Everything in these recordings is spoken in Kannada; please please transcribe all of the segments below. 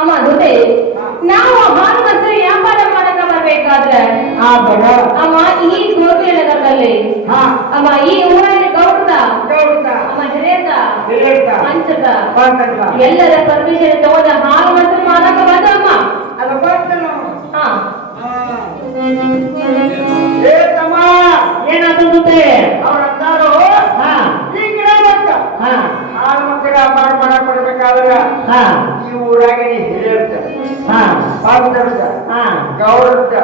ಅಮ್ಮ ದುಡ್ಡೆ ನಾವು ಹಾಲು ಮತ್ತು ವ್ಯಾಪಾರ ಮಾಡಕ ಬರ್ಬೇಕಾದ್ರೆ ಅಮ್ಮ ಈ ಗೋಧಿ ನಗರದಲ್ಲಿ ಅಮ್ಮ ಈ ಊರಿನ ಗೌಡ್ದ ಅಮ್ಮ ಹಿರಿಯದ ಪಂಚದ ಎಲ್ಲರ ಪರ್ಮಿಷನ್ ತಗೊಂಡ ಹಾಲು ಮತ್ತು ಮಾಡಕ ಬಂದ ಅಮ್ಮ ಏನಾದ್ರು ದುಡ್ಡೆ ಅವ್ರಂತಾರು ಈ ಗಿಡ ಮಕ್ಕ ಹಾಲು ಮಕ್ಕಳ ವ್ಯಾಪಾರ ಮಾಡಕ್ ಬರ್ಬೇಕಾದ್ರ ಈ ಊರಾಗಿನ ಹಿರಿಯರ್ತ ಭಕ್ತರ್ತ ಗೌರತ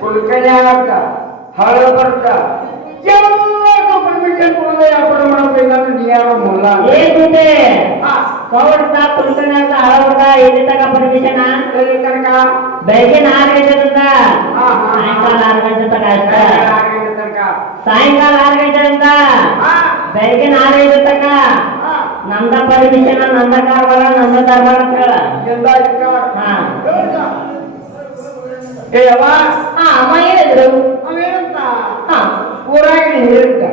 ಕುಲಕಲ್ಯಾಣರ್ತ ಹಳಬರ್ತ ಎಲ್ಲರಿಗೂ ಪರ್ಮಿಷನ್ ಕೊಡೋದೇ ವ್ಯಾಪಾರ ಮಾಡಬೇಕಂದ್ರೆ ನೀ ಯಾರೋ ಮುಲ್ಲ ಏನಿದೆ ಗೌರತ ಕುಲಕಲ್ಯಾಣದ ಹಳಬರ್ತ ಎಲ್ಲಿ ತನಕ ಪರ್ಮಿಷನ್ ಎಲ್ಲಿ ತನಕ ಬೆಳಗ್ಗೆ 4 ಗಂಟೆಯಿಂದ ಸಾಯಂಕಾಲ 6 ಗಂಟೆ ತನಕ ಸಾಯಂಕಾಲ 6 ಗಂಟೆಯಿಂದ ಬೆಳಗ್ಗೆ 4 ಗಂಟೆ ತನಕ ನಂದ ಪರ್ಮಿಷನ್ ನಂದ ಕಾರ್ಬಾರ ನಂದ ದರ್ಬಾರ ಅಂತ ಹೇಳ ಅಮ್ಮ ಹೇಳಿದ್ರು ಅವೇನಂತ ಊರಾಗಿನ ಹೇಳಿದ್ದ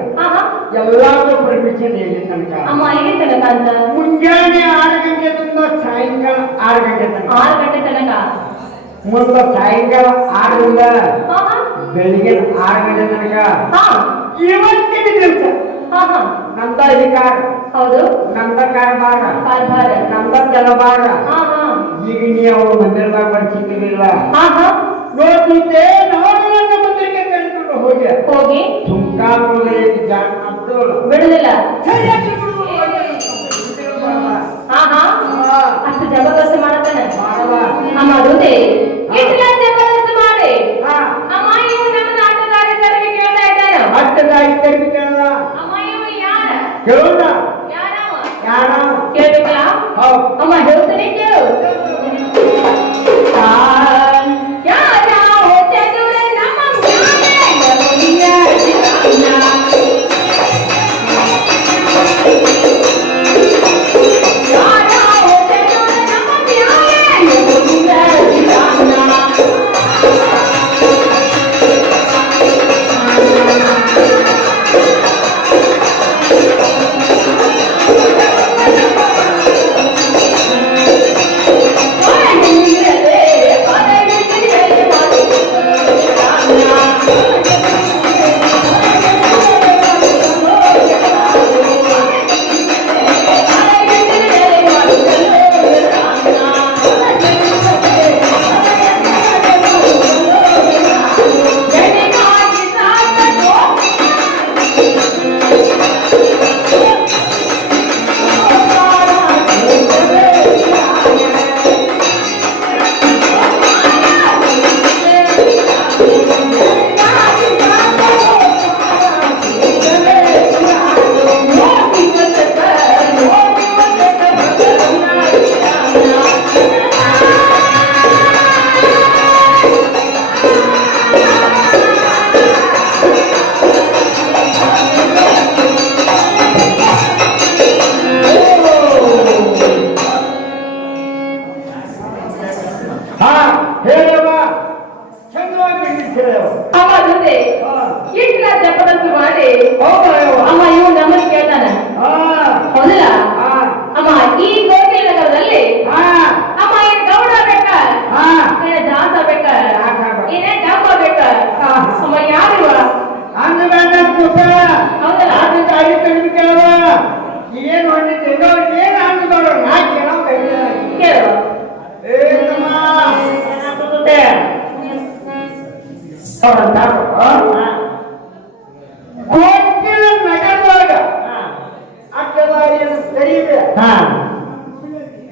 ಎಲ್ಲಾದ್ರೂ ಪರ್ಮಿಷನ್ ಎಲ್ಲಿ ತನಕ ಅಮ್ಮ ಇಲ್ಲಿ ತನಕ ಅಂತ ಮುಂಜಾನೆ 6 ಗಂಟೆದಿಂದ ಸಾಯಂಕಾಲ 6 ಗಂಟೆ ತನಕ 6 ಗಂಟೆ ತನಕ ಮುಂದೆ ಸಾಯಂಕಾಲ 6 ರಿಂದ ಬೆಳಿಗ್ಗೆ 6 ಗಂಟೆ ತನಕ ಇವತ್ತಿನ ದಿವಸ ನಂದ ಅಧಿಕಾರ ಹೌದು ನಂದ ಕಾರ್ಬಾರ ನಂದ ಜಲಬಾರ ಈಗ ನೀವು ಮಂದಿರದಾಗ ಬರ್ಸಿದ್ದಿಲ್ಲ ನೋಡ್ತಿದ್ದೆ ನಾನು ನನ್ನ ಮಂದಿರಕ್ಕೆ ಕರೆದುಕೊಂಡು ಹೋಗಿ ಸುಮ್ಕಾನೂರಲ್ಲಿ ಬಿಡುದಿಲ್ಲ ಅಷ್ಟು ಜಬರ್ದಸ್ತಿ ಮಾಡತಾನೆ ಅಮ್ಮ ದುಡ್ಡೆ ಎಷ್ಟು ಜಬರ್ದಸ್ತಿ ಮಾಡಿ ಅಮ್ಮ ಇವು ನಮ್ಮ ಆಟಗಾರರಿಗೆ ಕೇಳ್ತಾ ಇದ್ದಾನೆ ಆಟಗಾರರಿಗೆ ಕೇಳಲ್ಲ ಅಮ್ಮ ಇವು ಯಾರ ಕೇಳೋಣ ಯಾರ ಕೇಳ್ಬೇಕಾ ಅಮ್ಮ ಹೇಳ್ತೀನಿ ಕೇಳು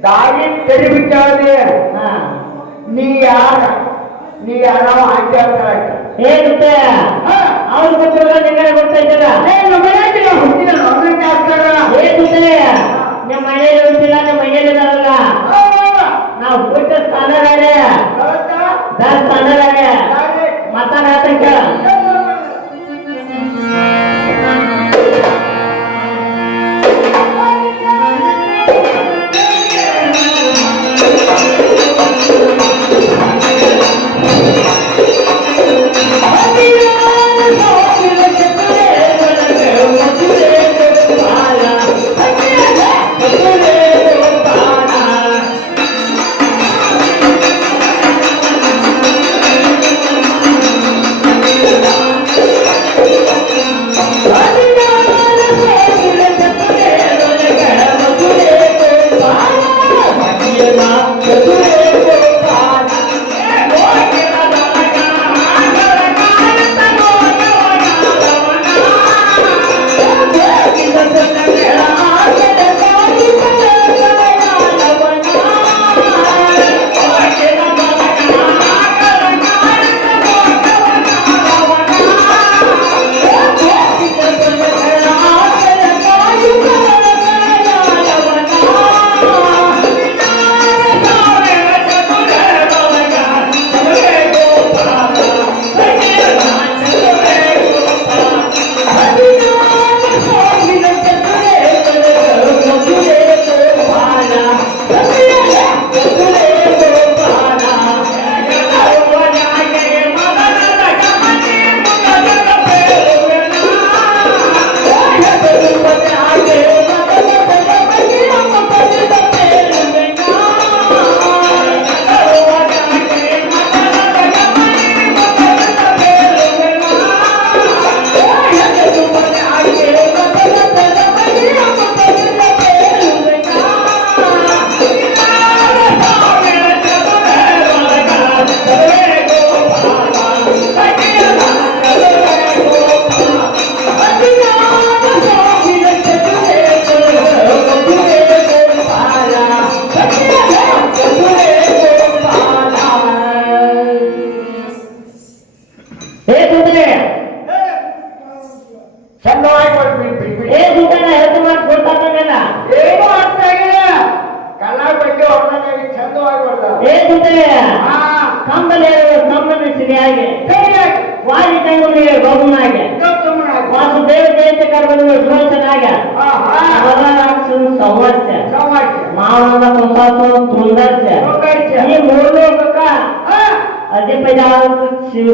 ದಾರಿ ತೆರಿಬಿಟ್ಟಾದೆ ನೀ ಯಾರ ಆಯ್ಕೆ ಹೇಳುತ್ತೆ ಅವ್ರು ಗೊತ್ತಿಲ್ಲ ನಿಮಗೆ ಗೊತ್ತಾಯ್ತಲ್ಲ ನಮ್ಮ ಮನೆಯಲ್ಲಿ ಹುಟ್ಟಿದ ಹೇಳುತ್ತೆ ನಿಮ್ಮ ಮನೆಯಲ್ಲಿ ಹುಟ್ಟಿಲ್ಲ ನಿಮ್ಮ ಮನೆಯಲ್ಲಿ ಇದಾವಲ್ಲ ನಾವು ಹುಟ್ಟ ಸ್ಥಾನದಾಗ ಸ್ಥಾನದಾಗ ಮಾತಾಡತಕ್ಕ Oh, समस्या समस्या मानवाला कंपासून सुंदरच्या सुंदरच्या. ही मूळ लोक का अधी पहिला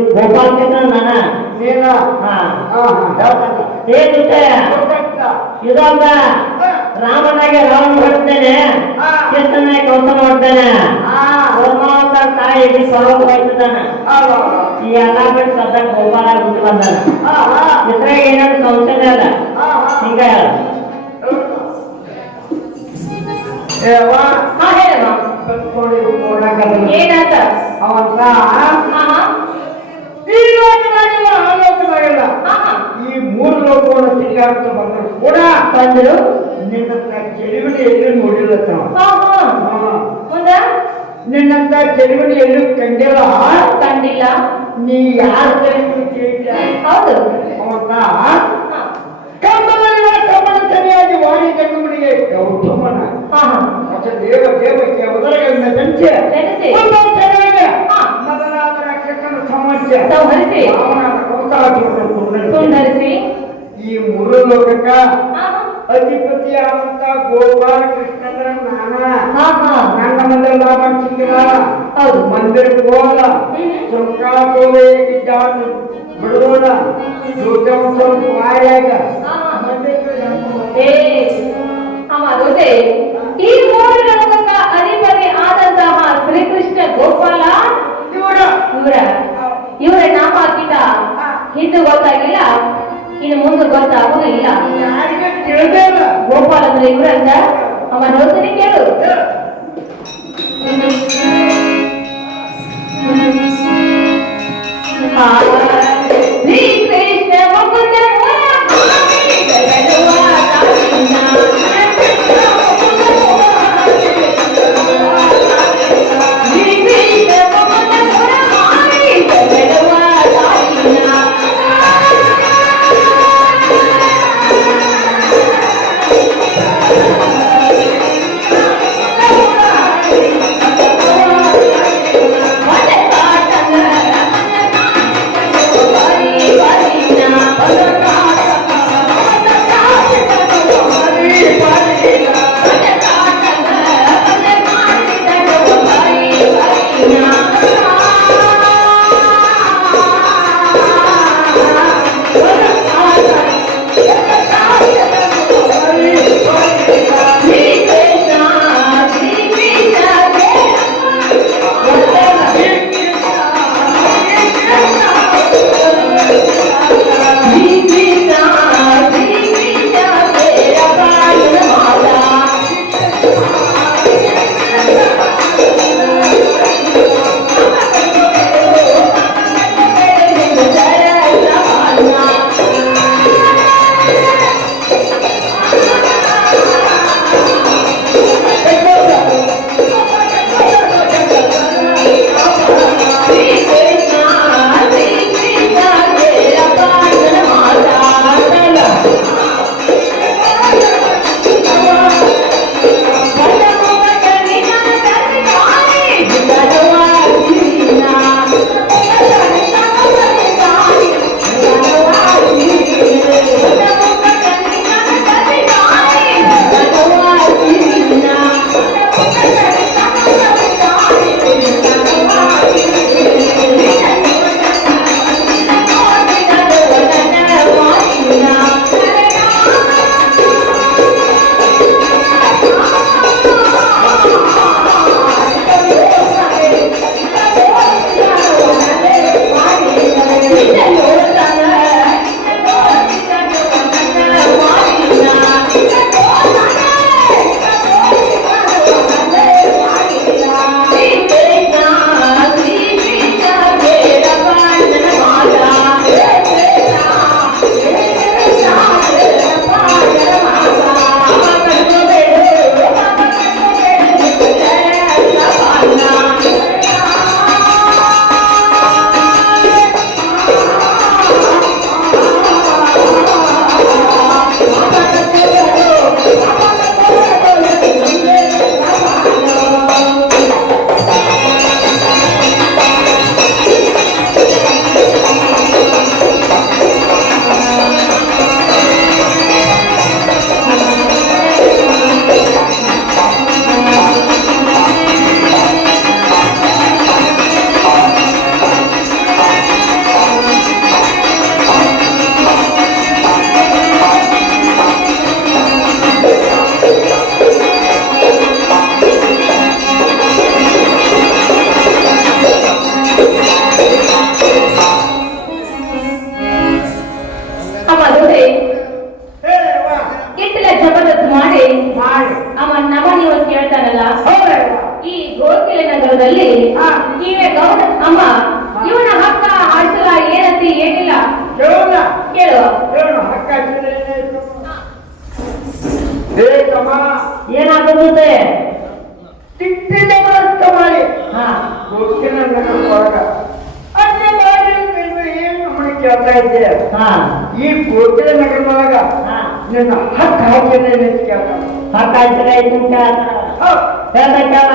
गोपाल कृष्ण नाना ನೇನಾ हा ಹೇಳ್ತಾನ ते दुसऱ्या ಇದೊಂದ ರಾಮನಾಗೆ ರಾವಣ ಹೊಡ್ತೇನೆ ಕೃಷ್ಣನಾಗೆ ಕಂಸ ಮಾಡ್ತೇನೆ ಪರಮಾತ್ಮ ತಾಯಿ ಪರ್ವತ ಹೋಯ್ತದಾನ ಈ ಎಲ್ಲ ಬಿಟ್ಟು ಸದ್ದ ಗೋಪಾಲ ಬಿಟ್ಟು ಬಂದಾನ ಇದ್ರಾಗ ಏನಾದ್ರು ಸಂಶಯ ಅಲ್ಲ ಹಿಂಗ ಹಾ ಹೇಳಮ್ಮ ಏನಾತ ಅವಂತ ಹಾ ಈ ಲೋಕದಾಗಿಲ್ಲ ಆ ಲೋಕದಾಗಿಲ್ಲ ಹಾ ಈ ಮೂರು ಲೋಕವನ್ನು ತಿರುಗಾಡ್ತಾ ಬಂದರು ಕೂಡ ಬಂದ್ರು ನಿನ್ನಂತ ಚೆಲುವಳಿ ಎಲ್ಲೂ ನೋಡಿಲ್ಲ ತಾವ ಹಾ ಹಾ ಮುಂದ ನಿನ್ನಂತ ಚೆಲುವಳಿ ಎಲ್ಲೂ ಕಂಡಿಲ್ಲ ಕಂಡಿಲ್ಲ ನೀ ಯಾರ ಕೈಗೂ ಕೇಳಿಲ್ಲ ಹೌದು ಅವಂತ ಹಾ ಕಮ್ಮನಲ್ಲಿರುವ ಕಮ್ಮನ ಸರಿಯಾಗಿ ವಾಣಿ ಜಗಮನಿಗೆ ಗೌತಮನ ಹಾ ಹಾ ಹೊಸ ದೇವ ದೇವಕ್ಕೆ ಅವತರಗಳನ್ನ ದಂಚೆ ನೆನೆಸಿ. ಚೆನ್ನಾಗಿದೆ ಹಾ. ಮದನಾದ ರಾಕ್ಷಸನ ಸಮಸ್ಯೆ ಸಂಹರಿಸಿ. ಅವನ ಕೌತಾಳ ಸುಂದರಿಸಿ ಈ ಮೂರು ಲೋಕಕ್ಕ ಹಾ ಅಧಿಪತಿಯಾದಂತ ಗೋಪಾಲ ಕೃಷ್ಣನ ನಾನ ಹಾ ಹಾ ನನ್ನ ಮಂದಿರ ಲಾಭ ಸಿಕ್ಕಿಲ್ಲ ಹೌದು ಮಂದಿರಕ್ಕೆ ಹೋಗಲ್ಲ ಸುಂಕಾಗೋವೆ ಜಾನು ಬಿಡೋಣ ದುರ್ಗಮ ಸ್ವಲ್ಪ ವಾರ್ಯಾಗ ಏ ಅಮ್ಮ ಗೊತ್ತೇ ಈ ಮೂರು ಲೋಕಕ್ಕ ಅಧಿಪತಿ ಆದಂತಹ ಶ್ರೀಕೃಷ್ಣ ಗೋಪಾಲ ಇವರ ನಾಮ ಹಾಕಿದ ಹಿಂದೆ ಗೊತ್ತಾಗಿಲ್ಲ ಇನ್ನು ಮುಂದೆ ಗೊತ್ತಾಗೋದು ಇಲ್ಲ ಯಾರಿಗೆ ತಿಳಿದೇ ಇಲ್ಲ ಗೋಪಾಲ ಅಂದ್ರೆ ಇವರಂತ ಅಮ್ಮ ನೋಡ್ತೀನಿ ಕೇಳು ಶ್ರೀಕೃಷ್ಣ ಮುಕುಂದ ಮಾಡಿ ಅಮ್ಮ ನಮ್ಮನ್ನ ಇವತ್ತು ಕೇಳ್ತಾನಲ್ಲ ಹೌದಲ್ವಾ? ಈ ಗೋಕಿಲೆ ನಗರದಲ್ಲಿ ಹಾ. ನೀವೇ ಗೌಡ ಅಮ್ಮ ಇವನ ಹಕ್ಕ ಅಡ್ಸಲ ಏನಂತಿ ಏನಿಲ್ಲ ಕೇಳೋಣ ಕೇಳುವ ಕೇಳೋಣ ಹಕ್ಕ ಹಚ್ಚಿದ್ರೆ ಏನಾಯ್ತು? ಏ ತಮ್ಮ ಏನಾಗುತ್ತೆ? ತಿಟ್ಟಿನ ಮಾರ್ಕ ಮಾಡಿ ಹಾ ಗೊತ್ತಿನ ಒಳಗ ಅದೇ ಮಾಡಿ ಏನು ನಮ್ಮನೆ ಕೇಳ್ತಾ ಇದ್ದೆ. ಹಾ ಈ ಗೋಕಿಲ ನಗರದೊಳಗ ಹಾ ನಿನ್ನ ಹಕ್ಕ ಹಾಕಿದ್ರೆ ಕೇಳ್ತಾನ. ಹತ್ತಾಯ್ತಾರೆ ಅಂತ ಹೌದು. ಹೇಳ್ಬೇಕಲ್ಲ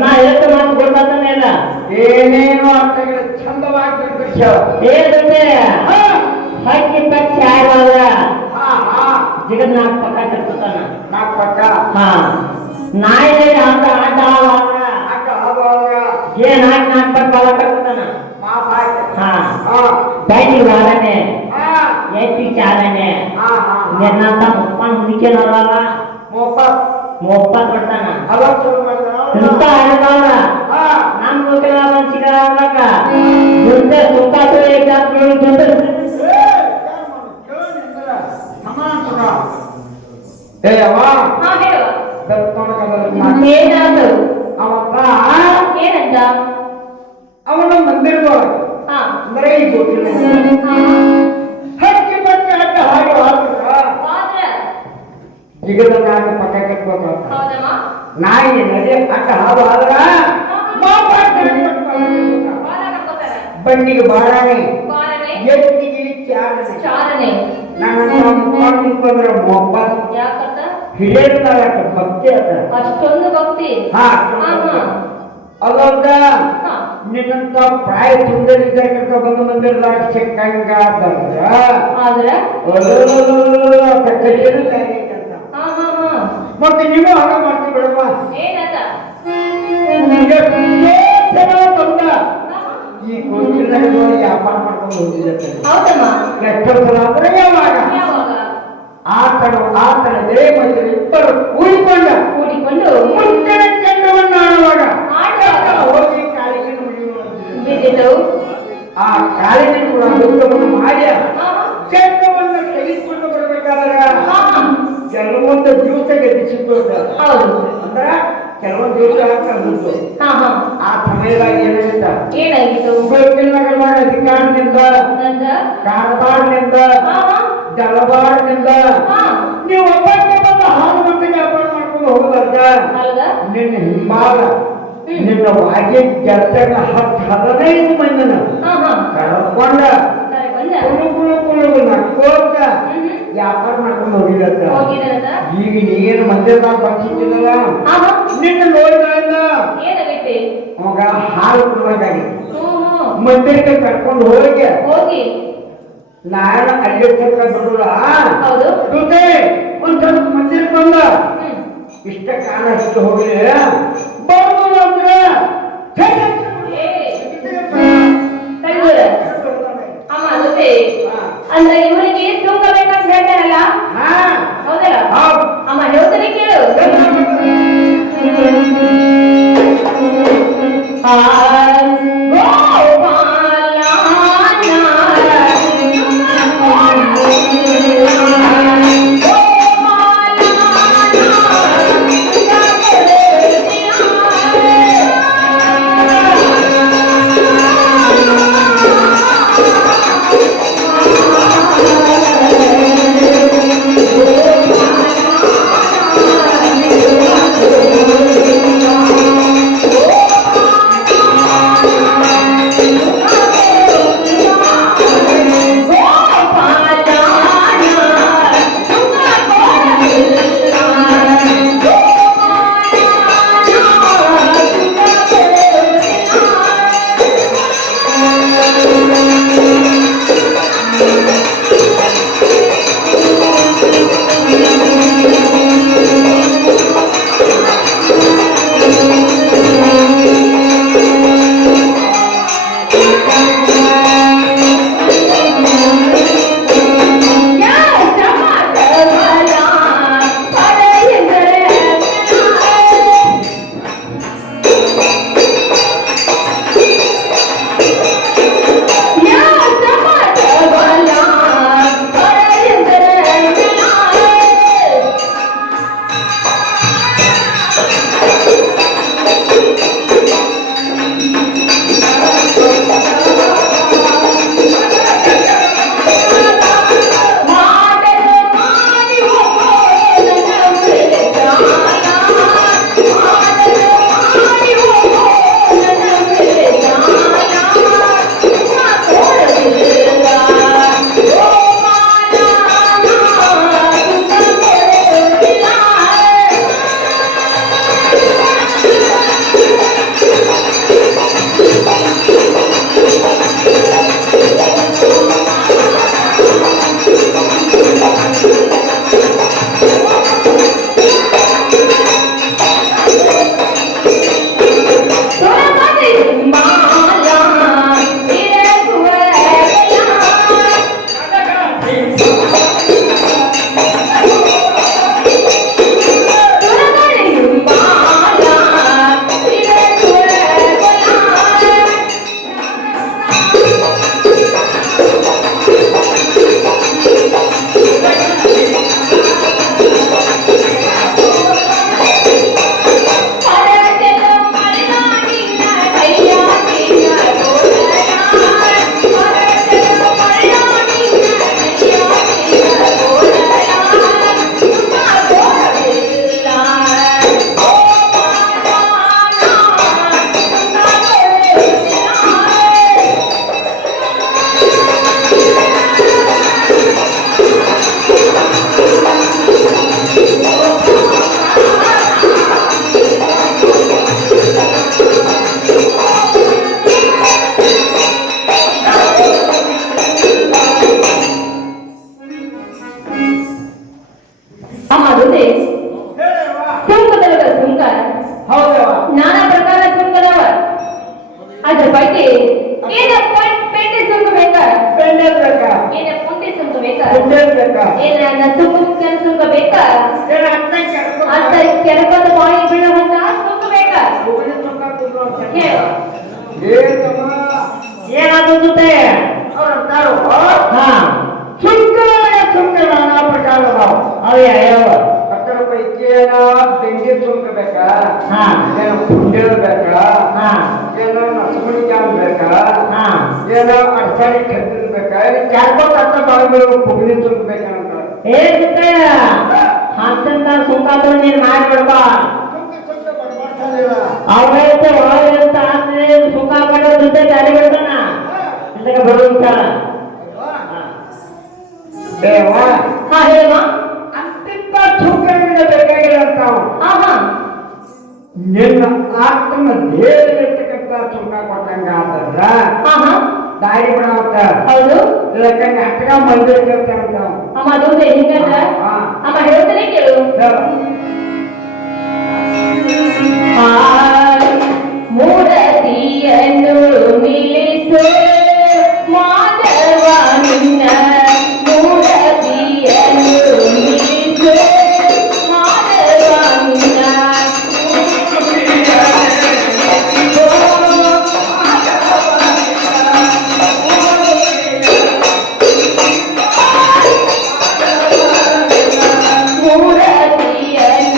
ನಾ ಎಷ್ಟು ಮಾತು ಕೊಡ್ತಾನೆ ಇಲ್ಲ ಏನೇನು ಅಂತ ಚಂದವಾಗಿ ಏನಂತೆ ಹಕ್ಕಿ ಪಕ್ಷಿ ಆಡುವಾಗ ಹಾ ಹಾ ಜಿಗದ್ ನಾಲ್ಕು ಪಕ್ಕ ಕಟ್ತಾನ ನಾಲ್ಕು ಪಕ್ಕ ಹಾ ನಾಯಿ ಅಂತ ಆಟ ಆಡುವಾಗ ಅಕ್ಕ ಆಗುವಾಗ ಏನ್ ಹಾಕಿ ನಾಲ್ಕು ಪಕ್ಕ ಬಾಳ ಕಟ್ತಾನ ಮಾಪ್ ಹಾಕಿ ಹಾ ಹಾ ಬ್ಯಾಟಿಗೆ ಬಾಳನೆ ಹಾ ಎತ್ತಿ ಚಾಲನೆ ಹಾ ಹಾ ನಿನ್ನಂತ ಮುಪ್ಪನ್ ಮುದಿಕೆ ನೋಡಲ್ಲ ಮೊಪ್ಪತ್ ಮುಪ್ಪತ್ ಕೊಡ್ತಾನ ಅವಾಗ ಶುರು ಇಂತ ಆಡಲ್ಲ ಹಾ ನಮ್ ಗೊತ್ತಿಲ್ಲ ಮನ್ಸಿಗೆ ಆಗ್ಲಕ್ಕ ಜೊತೆ ಸುತ್ತಾತು ಏಕಾತ್ಮರು ಜೊತೆ ಏ ಅವ ಹಾ ಹೇಳುವ ಬೆತ್ತೊಣಗದ ಏನಾದ್ರು ಅವತ್ತ ಏನಂತ ಅವನ ಮಂದಿರದೊಳಗ ಹಾ ಅಂದ್ರೆ ಈ ಗೊತ್ತಿಲ್ಲ ಹಾ ಹಕ್ಕಿ ಪಕ್ಕ ಅಡ್ಡ ಹಾಗೆ ಹಾಕಿದ್ರ ಆದ್ರ ಜಿಗದ ಮ್ಯಾಗ ಪಕ್ಕ ಕಟ್ಬೇಕಂತ ಹೌದಮ್ಮ ನಾಯಿ ನದಿ ಅಡ್ಡ ಹಾದು ಆದ್ರ ಬಾಲ ಕಟ್ಕೋತಾರ ಬಂಡಿಗೆ ಬಾರಾಣಿ ಬಾರನೆ ಎತ್ತಿಗೆ ಚಾರಣೆ ಚಾಲನೆ ನನ್ನ ಬಂದ್ರೆ ಮೊಬ್ಬ ಯಾಕಂತ ಹಿರಿಯರ್ತಾರ ಭಕ್ತಿ ಅದ ಅಷ್ಟೊಂದು ಭಕ್ತಿ ಹಾ ಹಾ ಹಾ ಅದೊಂದ ಹಾ ನಿನ್ನಂತ ಪ್ರಾಯ ತುಂಬಿದ್ದ ಬಂದು ಮಂದಿರದಾಗ ಸಿಕ್ಕಂಗ ಆದ್ರ ಹಾ ಹಾ ಹಾ ಮತ್ತೆ ನೀವು ಹಾಗ ಮಾಡ್ತೀವಿ ಬಿಡಪ್ಪ ಏನಂತ ಬಂದ ಈ ಗೋಕಿಲ ವ್ಯಾಪಾರ ಮಾಡ್ಕೊಂಡು ಹೋಗಿದ್ದೆ ಹೌದಮ್ಮ ಅಂದ್ರೆ ಯಾವಾಗ ಯಾವಾಗ ಆತನದೇ ಮತ್ತು ಇಬ್ಬರು ಕೂಡಿಕೊಂಡ ಕೂಡಿಕೊಂಡು ಮುಂಚಿನ ಚೆಂಡವನ್ನು ಆಡುವಾಗ ಆಡುವಾಗ ಹೋಗಿ ಕಾಲಿಗೆ ಬಿದ್ದಿದ್ದು ಆ ಕಾಲಿಗೆ ಕೂಡ ದುರ್ಗವನ್ನು ಮಾಡಿ ಹಾ ಚೆಂಡವನ್ನು ತೆಗೆದುಕೊಂಡು ಬರಬೇಕಾದ್ರೆ ಹಾ ಕೆಲವೊಂದು ದಿವಸ ಗೆದ್ದಿಸಿದ್ದು ಹೌದು ಅಂದ್ರ ಕೆಲವೊಂದು ದಿವಸ ಹಾಕಿದ್ದು ಹಾ ಹಾ ಆ ಸಮಯದಾಗ ಏನಾಗಿತ್ತ ಏನಾಗಿತ್ತು ಉಡುಪಿನ ನಗರದಾಗ ಅಧಿಕಾರದಿಂದ ನಂದ ಕಾರವಾರದಿಂದ ಹಾ ಹಾ ಜಲವಾರದಿಂದ ಹಾ ನೀವು ಒಬ್ಬಕ್ಕೆ ಬಂದ ಹಾಲು ಮತ್ತೆ ವ್ಯಾಪಾರ ಮಾಡ್ಕೊಂಡು ಹೋಗಬಾರ್ದ ಹೌದಾ ನಿನ್ನ ಹಿಂಬಾಲ ನಿನ್ನ ವಾಗೆ ಜರ್ತಗ 15 ಮಂದಿನ ಹಾ ಹಾ ಕರ್ಕೊಂಡ ಸರಿ ಬಂದ ಕುಳು ನಕ್ಕೋತ ವ್ಯಾಪಾರ ಮಾಡ್ಕೊಂಡು ಹೋಗಿದ್ದ ಹೋಗಿದ್ದಾನಂದ ಈಗ ನೀನು ಮಂದಿರದಾಗ ಬಂದಿದ್ದಿಲ್ಲ ಹಾ ಹಾ ನಿನ್ನ ನೋಡಿದ್ರಿಂದ ಏನಾಗೈತಿ ಅವಾಗ ಹಾಲು ಕುಡಿಬೇಕಾಗಿತ್ತು ಹ್ಮ್ ಮಂದಿರಕ್ಕೆ ಕರ್ಕೊಂಡು ಹೋಗಿ ಹೋಗಿ ನಾನು ಅಲ್ಲಿ ಬಿಡಲ್ಲ ಹೌದು ಜೊತೆ ಒಂದ್ ಸ್ವಲ್ಪ ಮಂದಿರಕ್ಕೆ ಬಂದ ಹ್ಮ್ ಇಷ್ಟ ಕಾಲ ಅಷ್ಟು ಹೋಗಿ ಬರ್ಬೋದು ಅಂದ್ರೆ ಕಡಿಮೆ ಅಮ್ಮ ಜೊತೆ ಅಂದ್ರೆ ಇವರಿಗೆ ಸುಂಕ ಬೇಕಂತ ಹೇಳ್ತಾರಲ್ಲ ಹಾ ಹೌದಲ್ಲ ಹೌದು ಅಮ್ಮ ಹೇಳ್ತಾನೆ ಕೇಳು ಏನಾಗುತ್ತೆ ಸುಂಕ ನಾನಾ ಪ್ರಕಾರ ಅವು ಯಾವ 10 ರೂಪಾಯಿ ಈಕೇನ ಬೆಂಕಿ ತುಂಬ್ಬೇಕಾ ಹಾ ಏನೋ ಪುಂಡಿಲ್ ಬೇಕಾ ಹಾ ಏನೋ ನಸುಮಣಿಕಾನ್ ಬೇಕಾ ಹಾ ಏನೋ ಅಡ್ಸಾಡಿ ಕಟ್ಟಿಲ್ ಬೇಕಾ ಕ್ಯಾರ್ಕೋಟ್ ಬಾಯಿಗಳು ಪುಗ್ನಿ ತುಂಬಬೇಕಂತ ಏನಿದೆ ಅಂತಂತ ಸುಂಕಾದ್ರು ನೀನ್ ಮಾಡ್ಬಿಡ್ಬ ಅವ್ರೈತೆ ಒಳಗಿರುತ್ತ ಆದ್ರೆ ಸುಖ ಮಾಡೋ ಜೊತೆ ದಾರಿ ಬಿಡ್ತಾನ ಇದಕ್ಕೆ ಬರುವಂತ ದೇವ ಹಾ ಹೇಳಮ್ಮ ಅಂತಿಂತ ಸೂಕ್ಷ್ಮದಿಂದ ಬೇಕಾಗಿಲ್ಲ ಅಂತಾವು ಹಾ ಹಾ ನಿನ್ನ ಆತ್ಮ ದೇಹದಲ್ಲಿರ್ತಕ್ಕಂಥ ಸುಖ ಕೊಟ್ಟಂಗ ಅಂತಂದ್ರ ಹಾ ಹಾ ದಾರಿ ಬಿಡಾವತ್ತ ಹೌದು ಇಲ್ಲಕ್ಕ ನಾಟಕ ಮಂದಿರ ಕೇಳ್ತಾರಂತಾವ ಅಮ್ಮ ಅದೊಂದು ಹಿಂಗಂದ್ರ ಹಾ. ಅಮ್ಮ ಹೇಳ್ತಾನೆ ಕೇಳು ಮೂರತಿಯನ್ನು ನಿಲ್ಲಿಸು ಮಾಧವ ನಿನ್ನ ಮೂರತಿಯನ್ನು ನಿಲ್ಲಿಸು ಮಾಧವ ನಿನ್ನ ಮೂರತಿಯನ್ನು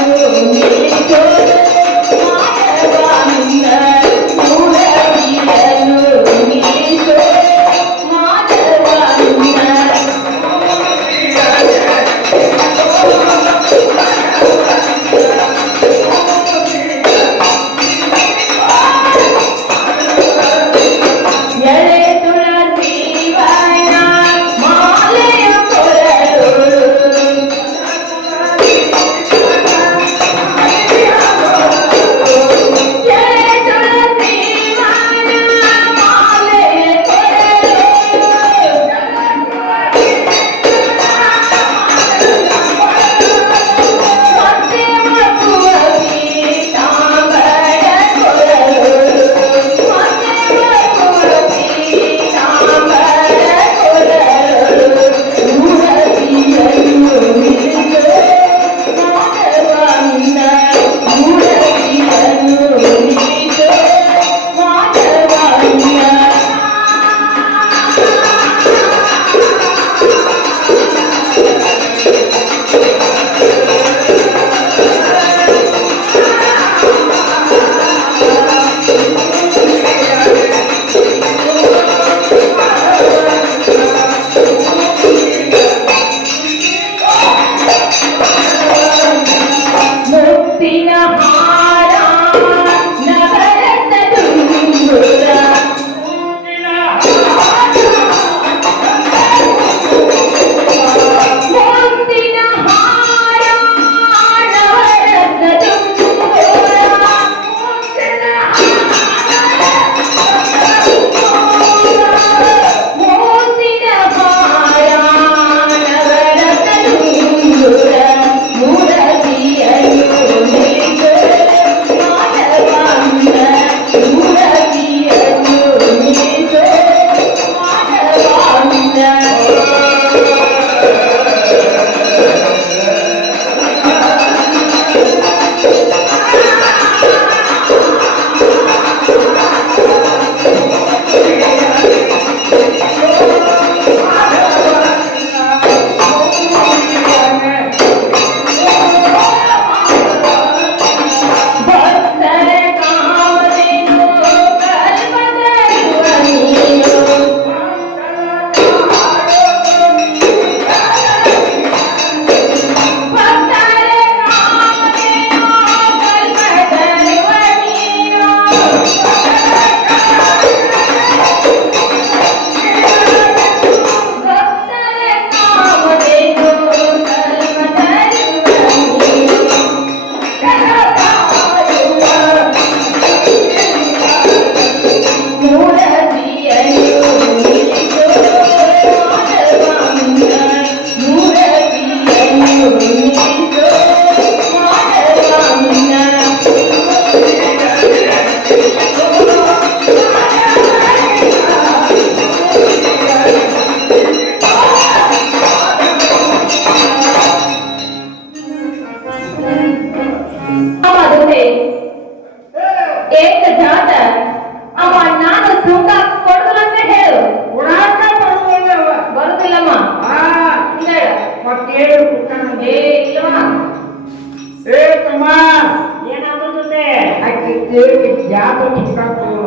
ಯಾರು ಸುಖ ಕೊಡಲ್ಲ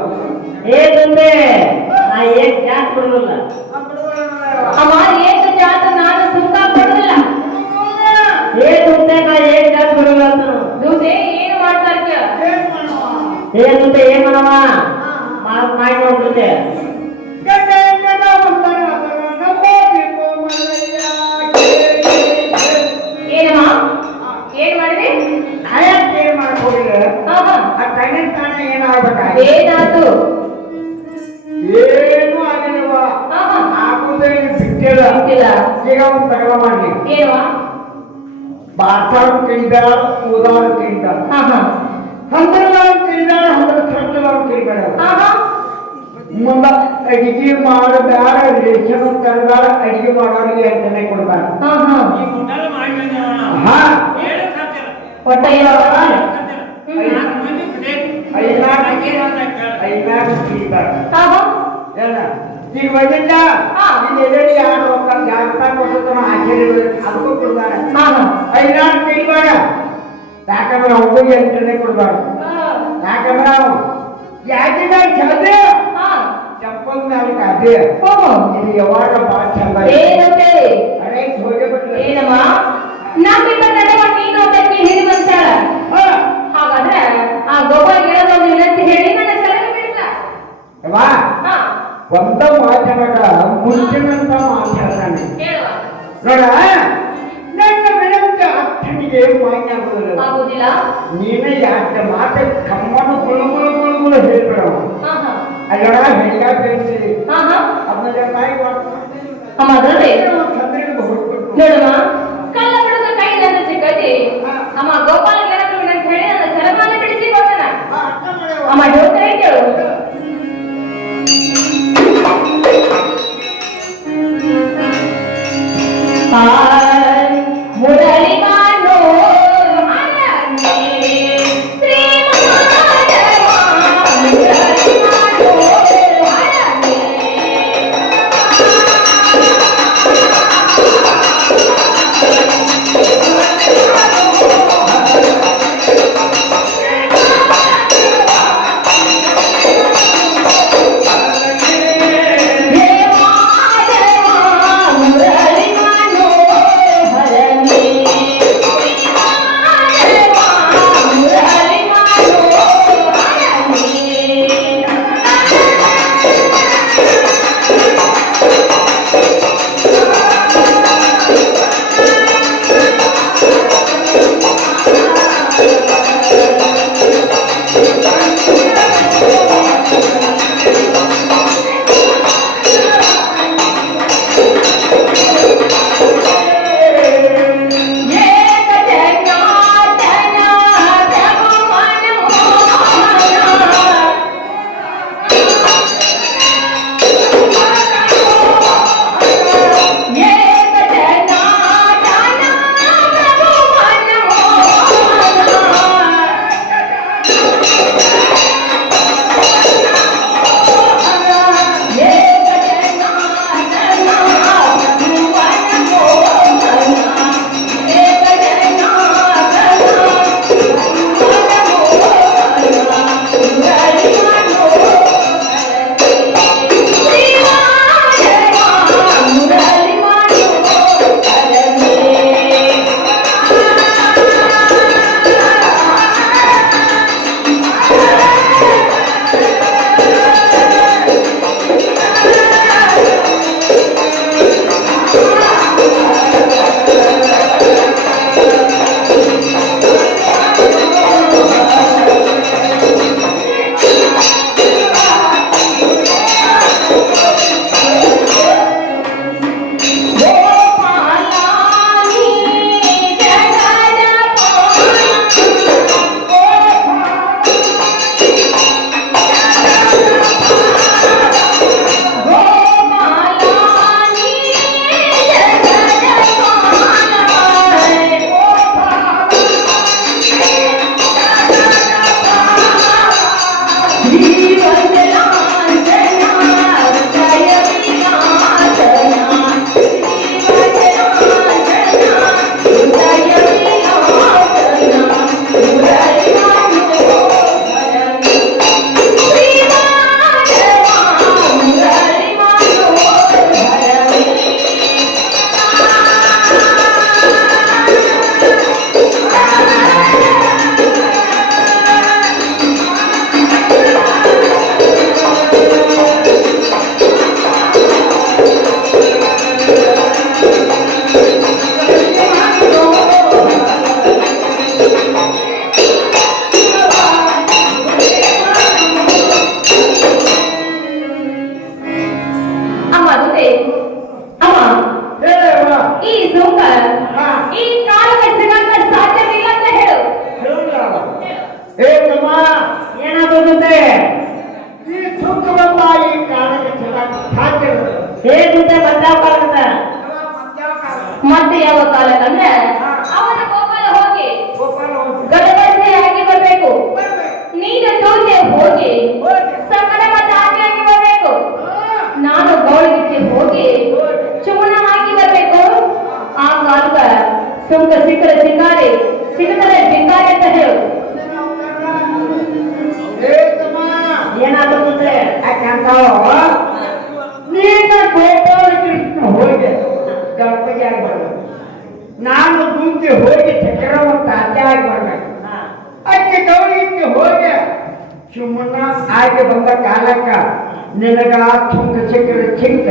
ಏಕಂದ್ರೆ ನಾ ಏಕ್ ಯಾಕೆ ಕೊಡಲ್ಲ ಅಮ್ಮ ಏಕ ಜಾತ ನಾನು ಸುಖ ಪಡುದಿಲ್ಲ. ಏಕಂತೆ ನಾ ಏಕ್ ಯಾಕೆ ಕೊಡಲ್ಲ ಅಂತ ದೂತೆ ಏನು ಮಾಡ್ತಾ ಇದ್ಯ? ಏನಂತೆ ಏನ್ ಮಾಡವ ಮಾಡಿ ನೋಡ್ಬಿಟ್ಟೆ ಏನಮ್ಮ ಏನ್ ಮಾಡಿದೆ? ಏನ್ ಮಾಡ್ಕೊಂಡಿಲ್ಲ ಹಾ ಹಾ ಆ ಕಣ್ಣಿನ ತಾಣ ಏನಾಗ್ಬೇಕಾಗ ಏನಾಯ್ತು? ಏನು ಆಗಿಲ್ಲವ ಹಾ ಹಾ ಆಗುದೇನು ಬಿಟ್ಟಿಲ್ಲ ಇಲ್ಲ. ಈಗ ಒಂದು ತಗಲ ಮಾಡಿ ಏನವ? ಬಾತಾಳ ಕೈದಾಳ ಕೂದಾಳ ಕೈದಾಳ ಹಾ ಹಾ ಹಂದ್ರದಾಳ ಕೈದಾಳ ಹಂದ್ರ ಸಟ್ಟದಾಳ ಕೈಬೇಡ ಹಾ ಹಾ ಮುಂದ ಅಡಿಗೆ ಮಾಡಬೇಡ ರೇಷನ್ ತರದಾಳ ಅಡಿಗೆ ಮಾಡೋರಿಗೆ ಅಂತಲೇ ಕೊಡ್ಬೇಡ ಹಾ ಹಾ ಹಾ ಒಟ್ಟ ಏನವ? ಐನಾರು ಕೈದಾಳ ಹಾ ಹಾ ಏನ ಈಗ ಬಂದಿದ್ದ ಹಾ. ಈಗ ಎಲ್ಲೆಲ್ಲಿ ಯಾರು ಹೋಗ್ತಾರೆ ಜಾಗೃತ ಕೊಟ್ಟು ಆಚರಣೆ ಅದಕ್ಕೂ ಕೊಡ್ತಾರೆ ಹಾ ಹಾ ಐನಾರು ಕೈಬೇಡ ಯಾಕಂದ್ರೆ ಅವ್ರಿಗೆ ಅಂತಲೇ ಕೊಡ್ಬಾರ್ದು ಯಾಕಂದ್ರೆ ಅವನು ಯಾಕಿನ ಚಂದ ಹಾ ಚಪ್ಪಲ್ ಮೇಲೆ ಕಾದೆ ಓಹೋ ಇದು ಯಾವಾಗ ಭಾಳ ಚಂದ ಏನಂತೆ? ಅರೆ ಹೋಗಿ ಬಿಡ್ಲಿ ಏನಮ್ಮ ನಮ್ಮಿಬ್ಬರ ನಡುವ ನೀನು ಒಬ್ಬಕ್ಕೆ ಹಿಡಿ ಬಂತಾಳ. ಹಾಗಾದ್ರೆ ಆ ಗೋಪಾಲ ಗಿಡದೊಂದು ವಿನಂತಿ ಹೇಳಿ ನನ್ನ ಸಲಹೆ ಬಿಡಿಸ. ವಾ ಹಾ ಒಂದ ಮಾತಾಡಕ ಮುಂಚಿನಂತ ಮಾತಾಡ್ತಾನೆ ಹೇಳುವ. ನೋಡ ನನ್ನ ವಿನಂತಿ ಅರ್ಥನಿಗೆ ಮಾನ್ಯ ಆಗುದಿಲ್ಲ ಆಗುದಿಲ್ಲ. ನೀನೇ ಯಾಕೆ ಮಾತೆ ಕಮ್ಮನು ಗುಳು ಹೇಳ್ಬೇಡ ಹಾ ಹಾ ಅಲ್ಲೋಡ ಹೆಂಗ ಬೇಯಿಸಿ ಹಾ ಹಾ ಅದನ್ನ ತಾಯಿ ಅಮ್ಮ ಅದರಲ್ಲಿ ನೋಡಮ್ಮ ಕಲ್ಲ ಬಿಡುಗ ಕೈ ನನ್ನ ಸಿಕ್ಕತಿ. ಅಮ್ಮ ಗೋಪಾಲ ಗಿಡದ ವಿನಂತಿ ಹೇಳಿ ನನ್ನ ಸಲಮಾನ ಬಿಡಿಸಿ ಕೊಡ್ತಾನ. ಅಮ್ಮ ಹೇಳ್ತಾರೆ ಕೇಳು. ಮುರಳಿ ಬಾನು ಹರನೆ ಶ್ರೀ ಮಾಧವ ಮುರಳಿ ಬಾನು ಹರನೆ ಹೇ ಮಾಧವ ಮುರಳಿ ಬಾನು ಈ ಸುಖವಲ್ಲ ಈ ಕಾಲಕ್ಕೆ ಚೆನ್ನಾಗಿ ಸಾಧ್ಯ ಹೇಗಿದ್ದೆ ಮತ್ತಾವ ಕಾಲದ ಮತ್ತೆ ಯಾವ ಕಾಲಕ್ಕಂದ್ರೆ ಅವನ ಗೋಪಾಲ ಹೋಗಿ ಗಡಗಡೆಯಾಗಿ ಬರ್ಬೇಕು. ನೀನು ದೂತೆ ಹೋಗಿ ಸಕಲ ಮತಾಗಿ ಬರ್ಬೇಕು. ನಾನು ಗೌಳಿಗೆ ಹೋಗಿ ಚುಮಣ ಹಾಕಿ ಬರ್ಬೇಕು. ಆ ಕಾಲಕ ಸುಂಕ ಸಿಕ್ಕರೆ ಸಿಂಗಾರಿ ಸಿಗದರೆ ಬಿಂಗಾರಿ ಅಂತ ಹೇಳು. ಏನಾದ್ರು ಮುಂದೆ ನೀನು ಗೋಪಾಲ ಕೃಷ್ಣ ಹೋಗಿ ಗಣಪತಿ ಆಗಿ ಬರ್ಬೇಕು. ನಾನು ದೂತಿ ಹೋಗಿ ಚಕ್ರವರ್ತಿ ಅಜ್ಜ ಆಗಿ ಬರ್ಬೇಕು. ಅಕ್ಕಿ ಗೌರಿಗೆ ಹೋಗಿ ಸುಮ್ಮನ ಆಗಿ ಬಂದ ಕಾಲಕ್ಕ ನಿನಗ ಚುಂಕ ಸಿಕ್ಕರೆ ಚಿಂಕ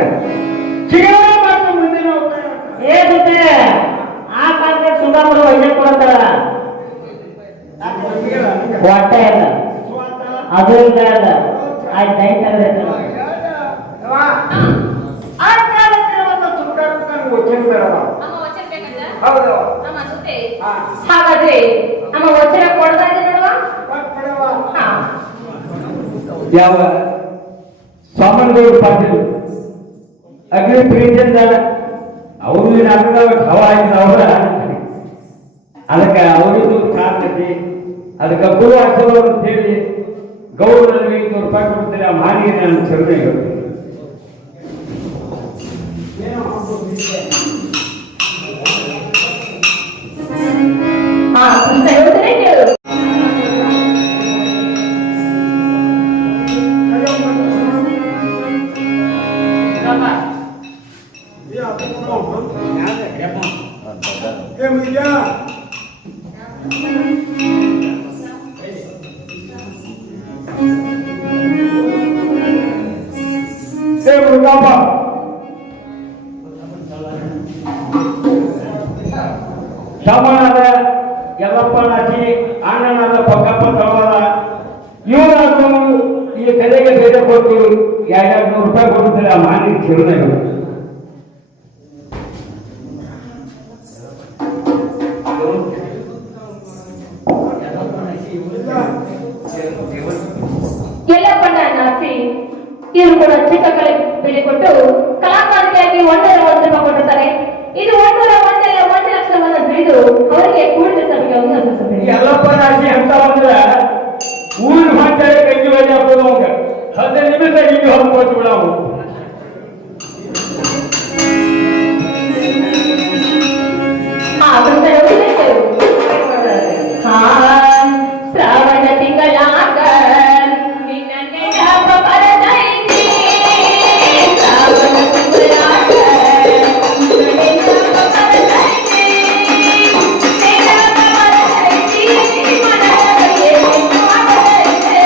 ಚಿಗರ ಮತ್ತು ಮುಂದಿನ ಹೇಗುತ್ತೆ ಆ ಕಾಲಕ್ಕೆ ಸುಧಾಮರು ವೈದ್ಯ ಕೊಡ್ತಾರ ಹೊಟ್ಟೆ ಇಲ್ಲ ಅದು ಇಲ್ಲ ಅಲ್ಲ ಆಯ್ತು ಆಯ್ತು ಆ ಕಾಲಕ್ಕೆ ಒಂದು ಸುಧಾರ್ಥ ವಚನ ಬರಲ್ಲ. ಹೌದು ಹಾಗಾದ್ರೆ ನಮ್ಮ ವಚನ ಕೊಡ್ತಾ ಇದೆ ನೋಡುವ. ಹಾ ಯಾವ ಸಾಮಾನ್ಯಗಳು ಪಾಟೀಲ್ ಅಗ್ನಿ ಪ್ರೀತಿಯಿಂದ ಅವರು ನಾಟಕ ಹವಾ ಆಯ್ತು ಅವರ ಅದಕ್ಕೆ ಅವರಿಗೂ ಕಾರ್ತೈತಿ. ಅದಕ್ಕೆ ಗುರು ಆಚರಣೆ ಅಂತ ಹೇಳಿ ಗೌರವದಲ್ಲಿ 500 ರೂಪಾಯಿ ಕೊಡ್ತಾರೆ. ಆ ಮಾನಿಗೆ ನಾನು ಚಲನೆ ಹೇಳ್ತೀನಿ. ಹಾ ಅಂತ ಹೇಳ್ತೇನೆ ಕೇಳು. ತಮ್ಮನಾದ ಯಲ್ಲಪ್ಪ ನಾಚಿ, ಅಣ್ಣನಾದ ಪಕ್ಕಪ್ಪ ತಳವಾದ, ಇವರಾದ್ರು ಈ ಕಲೆಗೆ ಬೇರೆ ಕೊಟ್ಟು 200 ರೂಪಾಯಿ ಕೊಡ್ತಾರೆ. ಆ ಮಾನಿಗೆ ಚಿರನೆ ಎಲ್ಲಪ್ಪಣ್ಣ ನಾಸಿ ಇವರು ಕೂಡ ಚಿಕ್ಕ ಕಲೆ ಬೆಲೆ ಕೊಟ್ಟು ಕಲಾಕಾರಿಯಾಗಿ 1 ರೂಪಾಯಿ ಕೊಟ್ಟಿರ್ತಾರೆ. ಇದು 1 ಲಕ್ಷವನ್ನು ಬಿಡಿದು ಅವರಿಗೆ ಕೂಡಿದ ಸಭೆಗೆ ಒಂದು ಯಲ್ಲಪ್ಪ ನಾಚಿ ಅಂತ ಬಂದ್ರೆ ಊರಿನ ಹೊಂಟೆ ಕೈಗೆ ವಜೆ ಹಾಕೋದು ಅವಾಗ 15 ನಿಮಿಷ ಹಿಂಗೆ ಹೊಂದ್ಕೊಟ್ಟು ಬಿಡವು. ಶ್ರಾವಣ ತಿಂಗಳಾಗ ನಿನ್ನ ನೆನಪ ಬರದೈತಿ. ಶ್ರಾವಣ ತಿಂಗಳಾಗ ನೆನಪ ಬರದೈತಿ. ನೆನಪ ಬರದೈತಿ. ಮನದಲ್ಲಿ ಮಾಡದೈತೆ.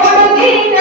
ಹುಡುಗಿನ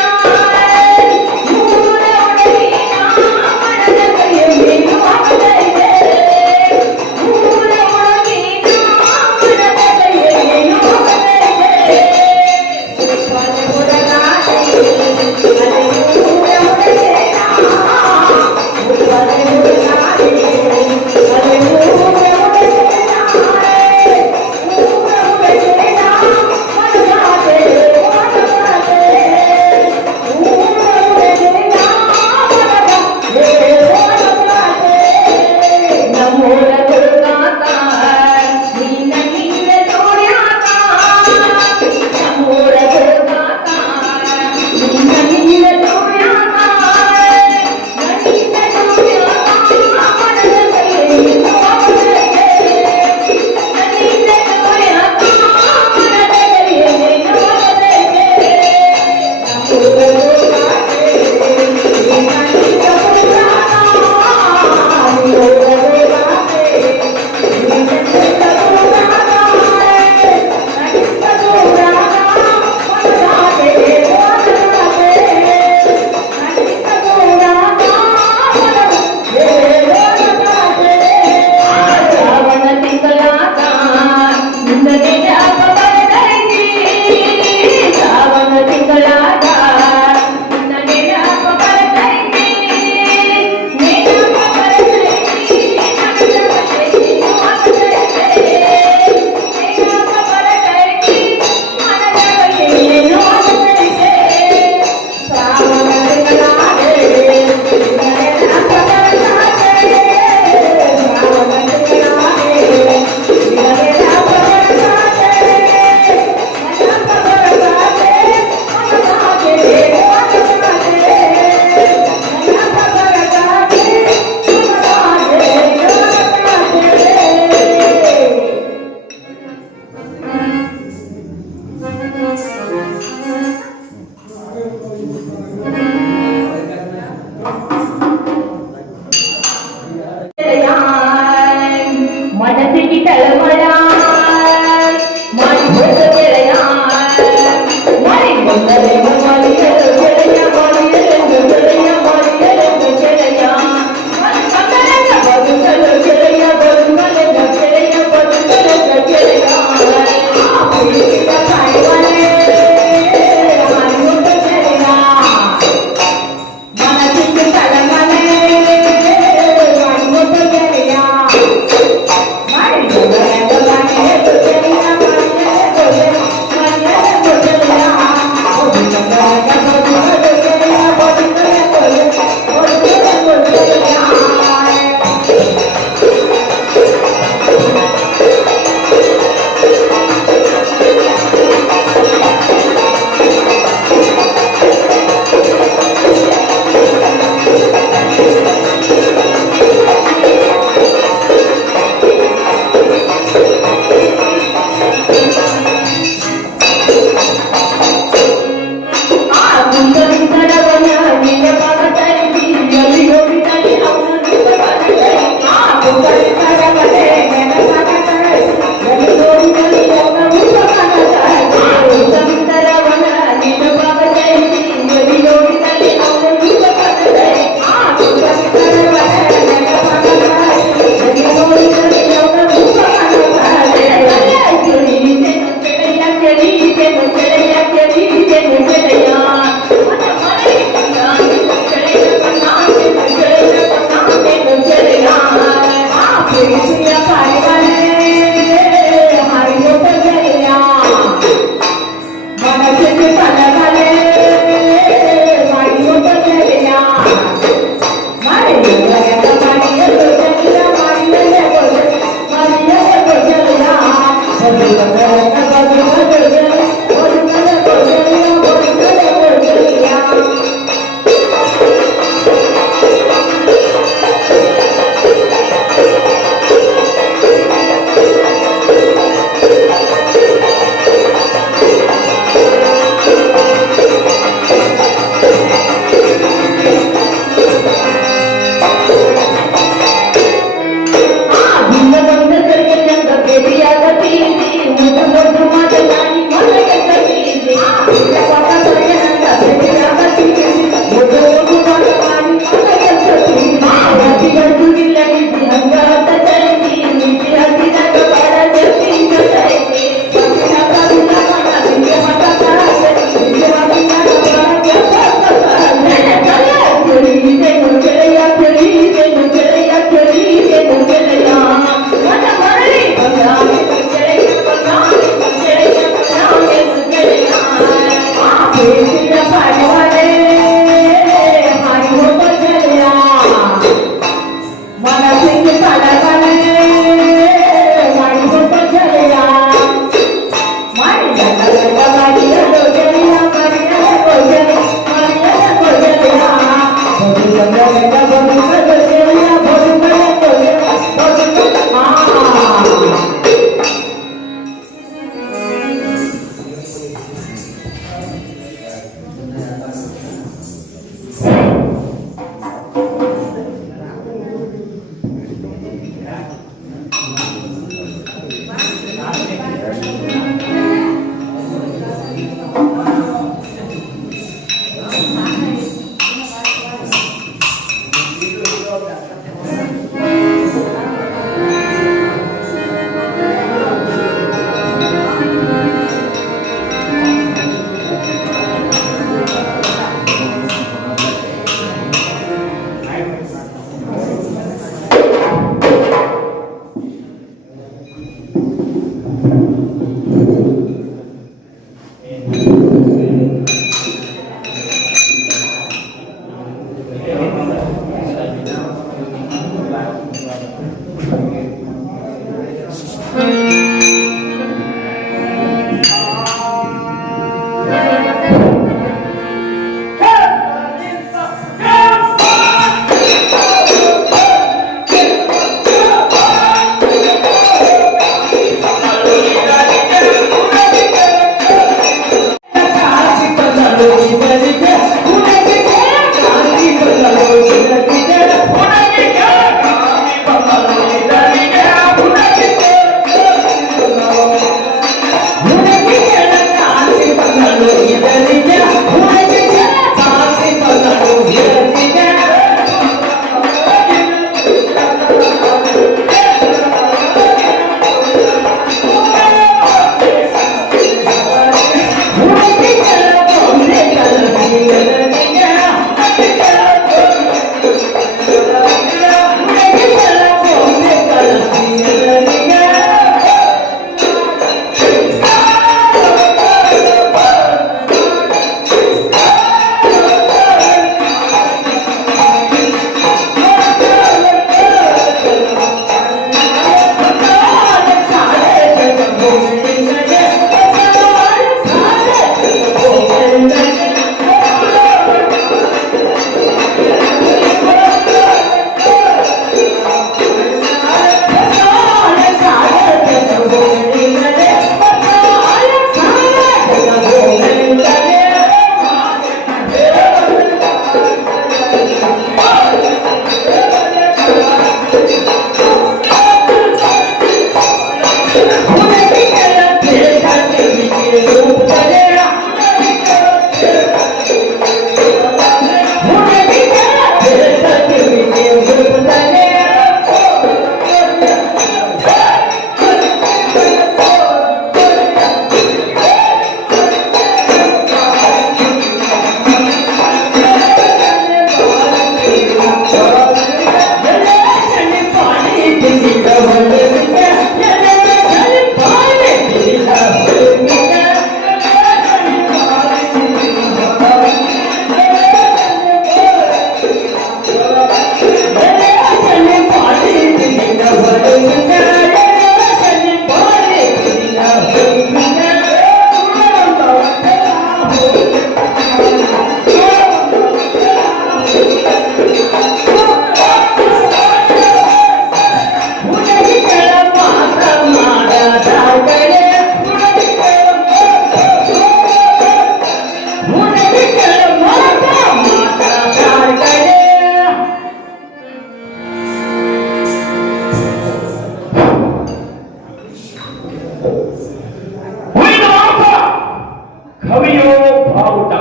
ಕವಿಯೋ ಭಾವುಟ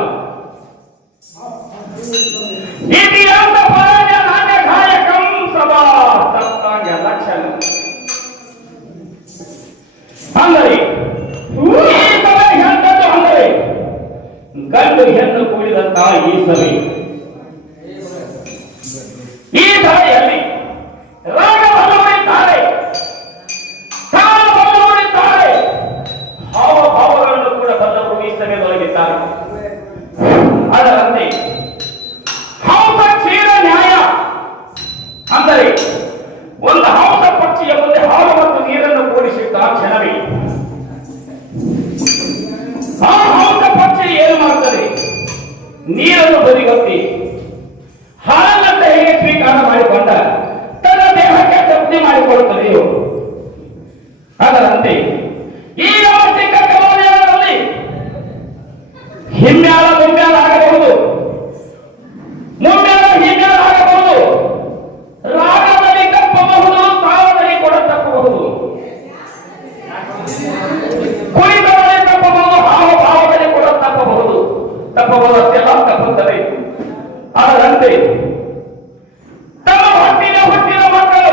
ಇತಿಹಾಸ ಪರಾಜ ನಾಟ್ಯ ಗಾಯಕಂ ಸದಾ ಸಪ್ತಾಂಗ ಲಕ್ಷಣ ಅಂದರೆ ಈ ಸಭೆ ಎಂತದ್ದು ಅಂದರೆ ಗಂಡು ಹೆಣ್ಣು ಕೂಡಿದಂತ ಈ ಸಭೆ. ಈ ಸಭೆಯಲ್ಲಿ ರಾಗವನ್ನುಡಿದ್ದಾರೆ, ತಾಳವನ್ನುಡಿದ್ದಾರೆ, ಹಾವಭಾವಗಳನ್ನು ಕೂಡ ಬಲ್ಲವರು ಈ ಸಭೆಯೊಳಗಿದ್ದಾರೆ. ಅದರಂತೆ ಹಂಸ ಕ್ಷೀರ ನ್ಯಾಯ ಅಂದರೆ ಒಂದು ಹಂಸ ಪಕ್ಷಿಯ ಮುಂದೆ ಹಾಲು ಮತ್ತು ನೀರನ್ನು ಕೂಡಿಸಿದ್ದ ಕ್ಷಣವೇ ಆ ಹಂಸ ಪಕ್ಷಿ ಏನು ಮಾಡುತ್ತದೆ? ನೀರನ್ನು ಬದಿಗೊತ್ತಿ ಹಾಲನ್ನಂತ ಹೇಗೆ ಸ್ವೀಕಾರ ಮಾಡಿಕೊಂಡ ತನ್ನ ದೇಹಕ್ಕೆ ತೃಪ್ತಿ ಮಾಡಿಕೊಳ್ಳುತ್ತದೆಯೋ ಅದರಂತೆ ಈ ಚಿಕ್ಕ ಕವನದಲ್ಲಿ ಹಿಮ್ಮ್ಯಾಳ ಮುಂಮ್ಯಾಳ ಆಗಬಹುದು, ಮುಂಮ್ಯಾಳ ಹಿಮ್ಮ್ಯಾಳ ಆಗಬಹುದು, ರಾಗದಲ್ಲಿ ತಪ್ಪಬಹುದು, ತಾಳದಲ್ಲಿ ಕೂಡ ತಪ್ಪಬಹುದು, ಕುಣಿತದಲ್ಲಿ ತಪ್ಪಬಹುದು, ಹಾವಭಾವದಲ್ಲಿ ಕೂಡ ತಪ್ಪಬಹುದು ಅಷ್ಟೆಲ್ಲ ತಪ್ಪುತ್ತದೆ. ಅದರಂತೆ ತಮ್ಮ ಹುಟ್ಟಿನ ಮಕ್ಕಳು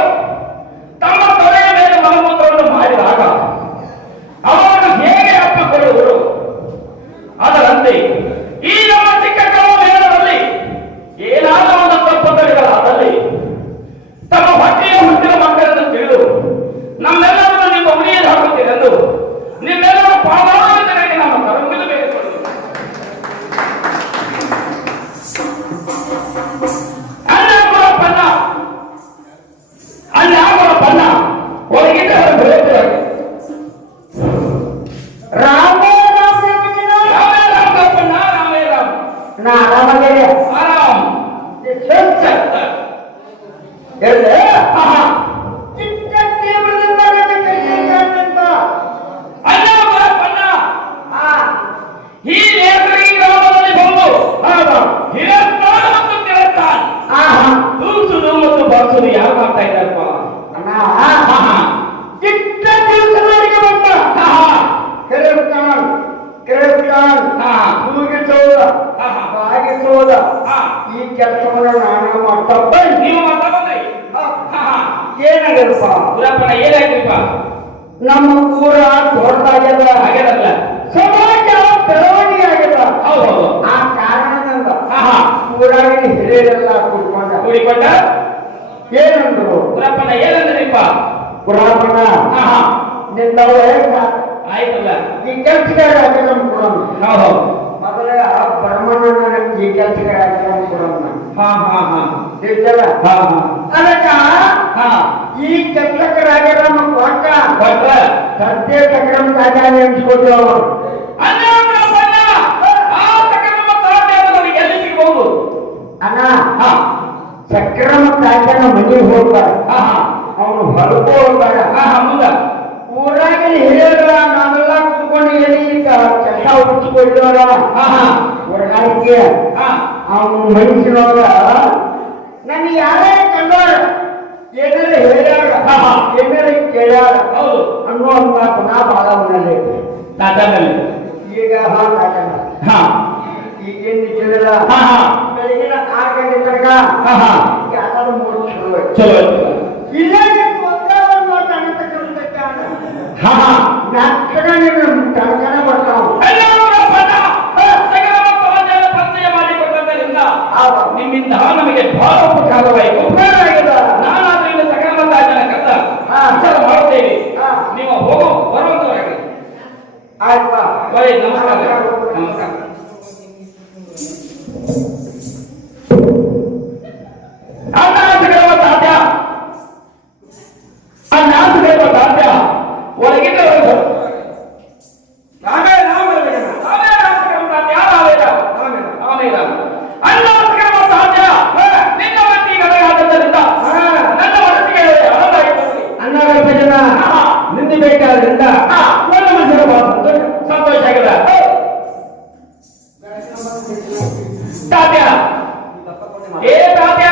ತಮ್ಮ ತೊಡೆಯ ಮೇಲೆ ಮಲಮೂತ್ರವನ್ನು ಮಾಡಿದಾಗ ಅವರನ್ನು ಹೇಗೆ ಅಪ್ಪಿಕೊಳ್ಳುವರು? ಅದರಂತೆ ಈ ನಮ್ಮ ಚಿಕ್ಕ ಕವನದಲ್ಲಿ ಏನಾದರೂ ಒಂದು ತಪ್ಪುಗಳಿಗಳಾದಲ್ಲಿ ತಮ್ಮ ಹುಟ್ಟಿನ ಮಕ್ಕಳನ್ನು ತಿಳಿದು ನಮ್ಮೆಲ್ಲರನ್ನು ನಿಮ್ಮ ಉಳಿಯಲ್ಲಿ ಹಾಕುತ್ತೀರೆಂದು ನಿಮ್ಮೆಲ್ಲರ ಪಾದಾಂತರಿಗೆ ನಮ್ಮ ಕರಮುಗಿದು ಬೇಡಿಕೊಳ್ಳುವುದು. ಅಣ್ಣಾಗುವ ಬಣ್ಣ ಒಳಗಿದ್ದ ಬೆಳೆಯುತ್ತಾರೆ. ರಾಮ ನಾ ಆರಾಮದೇನೆ ಆರಾಮ್ ಹೇಳಿದೆ ಅಣ್ಣಾಗುವ ಬಣ್ಣ ಈ ನೇಸರಿ ಗ್ರಾಮದಲ್ಲಿ ಬಂದು ಹಿರಸ್ತಾನ ಮತ್ತು ತಿರಸ್ತಾನ ತೂಸುದು ಮತ್ತು ಬಳಸುದು ಯಾರು ಮಾಡ್ತಾ ಇದ್ದಾರಪ್ಪ? ಚಿಕ್ಕ ದಿವಸಗಳಿಗೆ ಬಂದ ಮುಗಿಸೋದ ಬಾಗಿಸೋದ ಈ ಕೆಲಸವನ್ನು ನಾನು ಮಾಡ್ತಪ್ಪ. ನೀವು ಮಾತಾ ಬಂದ್ರಿ ಏನಾಗ್ಯದಪ್ಪ ಗುರಪ್ಪನ ಏನಾಯ್ತ್ರಿಪ್ಪ? ನಮ್ಮ ಊರ ದೊಡ್ಡದಾಗ್ಯದ, ಆಗ್ಯದಲ್ಲ, ಸಮಾಜ ಬೆಳವಣಿಗೆ ಆಗ್ಯದ. ಹೌದು ಆ ಕಾರಣದಿಂದ ಊರಾಗಿನ ಹಿರಿಯರೆಲ್ಲ ಕೂಡಿಕೊಂಡ ಏನಂದ್ರು? ಗುರಪ್ಪನ ಏನಂದ್ರಿಪ್ಪ? ಗುರಪ್ಪನ ನಿನ್ನ ಆಯ್ತಲ್ಲ, ಈ ಕೆಲಸಗಾರ ಹಾಕಿದಮ್ ಕೊಡೋಣ. ಹೌದು ಮೊದಲೇ ಆ ಬ್ರಹ್ಮಣ್ಣ ಈ ಕೆಲಸಗಾರ ಹಾಕಿದಮ್ ಕೊಡೋಣ. ತಿಳಿಸಲ್ಲ ಅದಕ್ಕ ಈ ಕೆಲಸಕರಾಗ್ಯಾರ ನಮ್ಮ ಕೊಟ್ಟ ಸದ್ಯ ಸಕ್ರಮ ತಾಜಾ ನೆನ್ಸ್ಕೊಟ್ಟು ಅವರು ಎಲ್ಲಿ ಸಿಗಬಹುದು? ಅಣ್ಣ ಸಕ್ರಮ ತಾಜನ ಮನೆಗೆ ಹೋಗ್ತಾರೆ, ಅವನು ಹೊರಗೂ ಹೋಗ್ತಾರ. ಮುಂದ ಊರಾಗಿನ ಹಿರಿಯರ ನಾವೆಲ್ಲ ಕುತ್ಕೊಂಡು ಎಲ್ಲಿ ಕೆಲಸ ಹುಚ್ಚಿಕೊಳ್ಳೋರ ಹೊರಗಾಡಿಕೆ ಅವನು ಮನುಷ್ಯನೋರ ನನಗೆ ಯಾರೇ ಕಂಡೋರ ಏನಾರ ಹೇಳ್ಯಾರ ಏನಾರ ಕೇಳ್ಯಾರ ಹೌದು ಅನ್ನುವಂತ ಪುನಃ ಬಾಳ ಅವನಲ್ಲಿ ತಾತನಲ್ಲಿ ಈಗ ಈಗೇನ್ ನಿಂತಿರಲ್ಲ ಬೆಳಗಿನ 6 ಗಂಟೆ ತನಕ ಯಾರು 3 ಚಲೋ ಇಲ್ಲ ತನಕನ ಬರ್ತಾವ. ನಿಮ್ಮಿಂದ ನಮಗೆ ಬಹಳ ಉಪಕಾರವಾಯಿತು. ನಾನು ಅದರಿಂದ ಸಕಲ ಜನ ಕರೆದ ವಿಚಾರ ಮಾಡುತ್ತೇವೆ. ನೀವು ಹೋಗೋ ಬರುವಂತವರಾಗಿ ಆಯ್ತಾ? ನಮಸ್ಕಾರ ನಮಸ್ಕಾರ. ಒಂದು ಮನುಷ್ಯರು ಬಹಳ ಸಂತೋಷ ಆಗಿದೆ. ತಾತ್ಯ, ಏ ತಾತ್ಯ,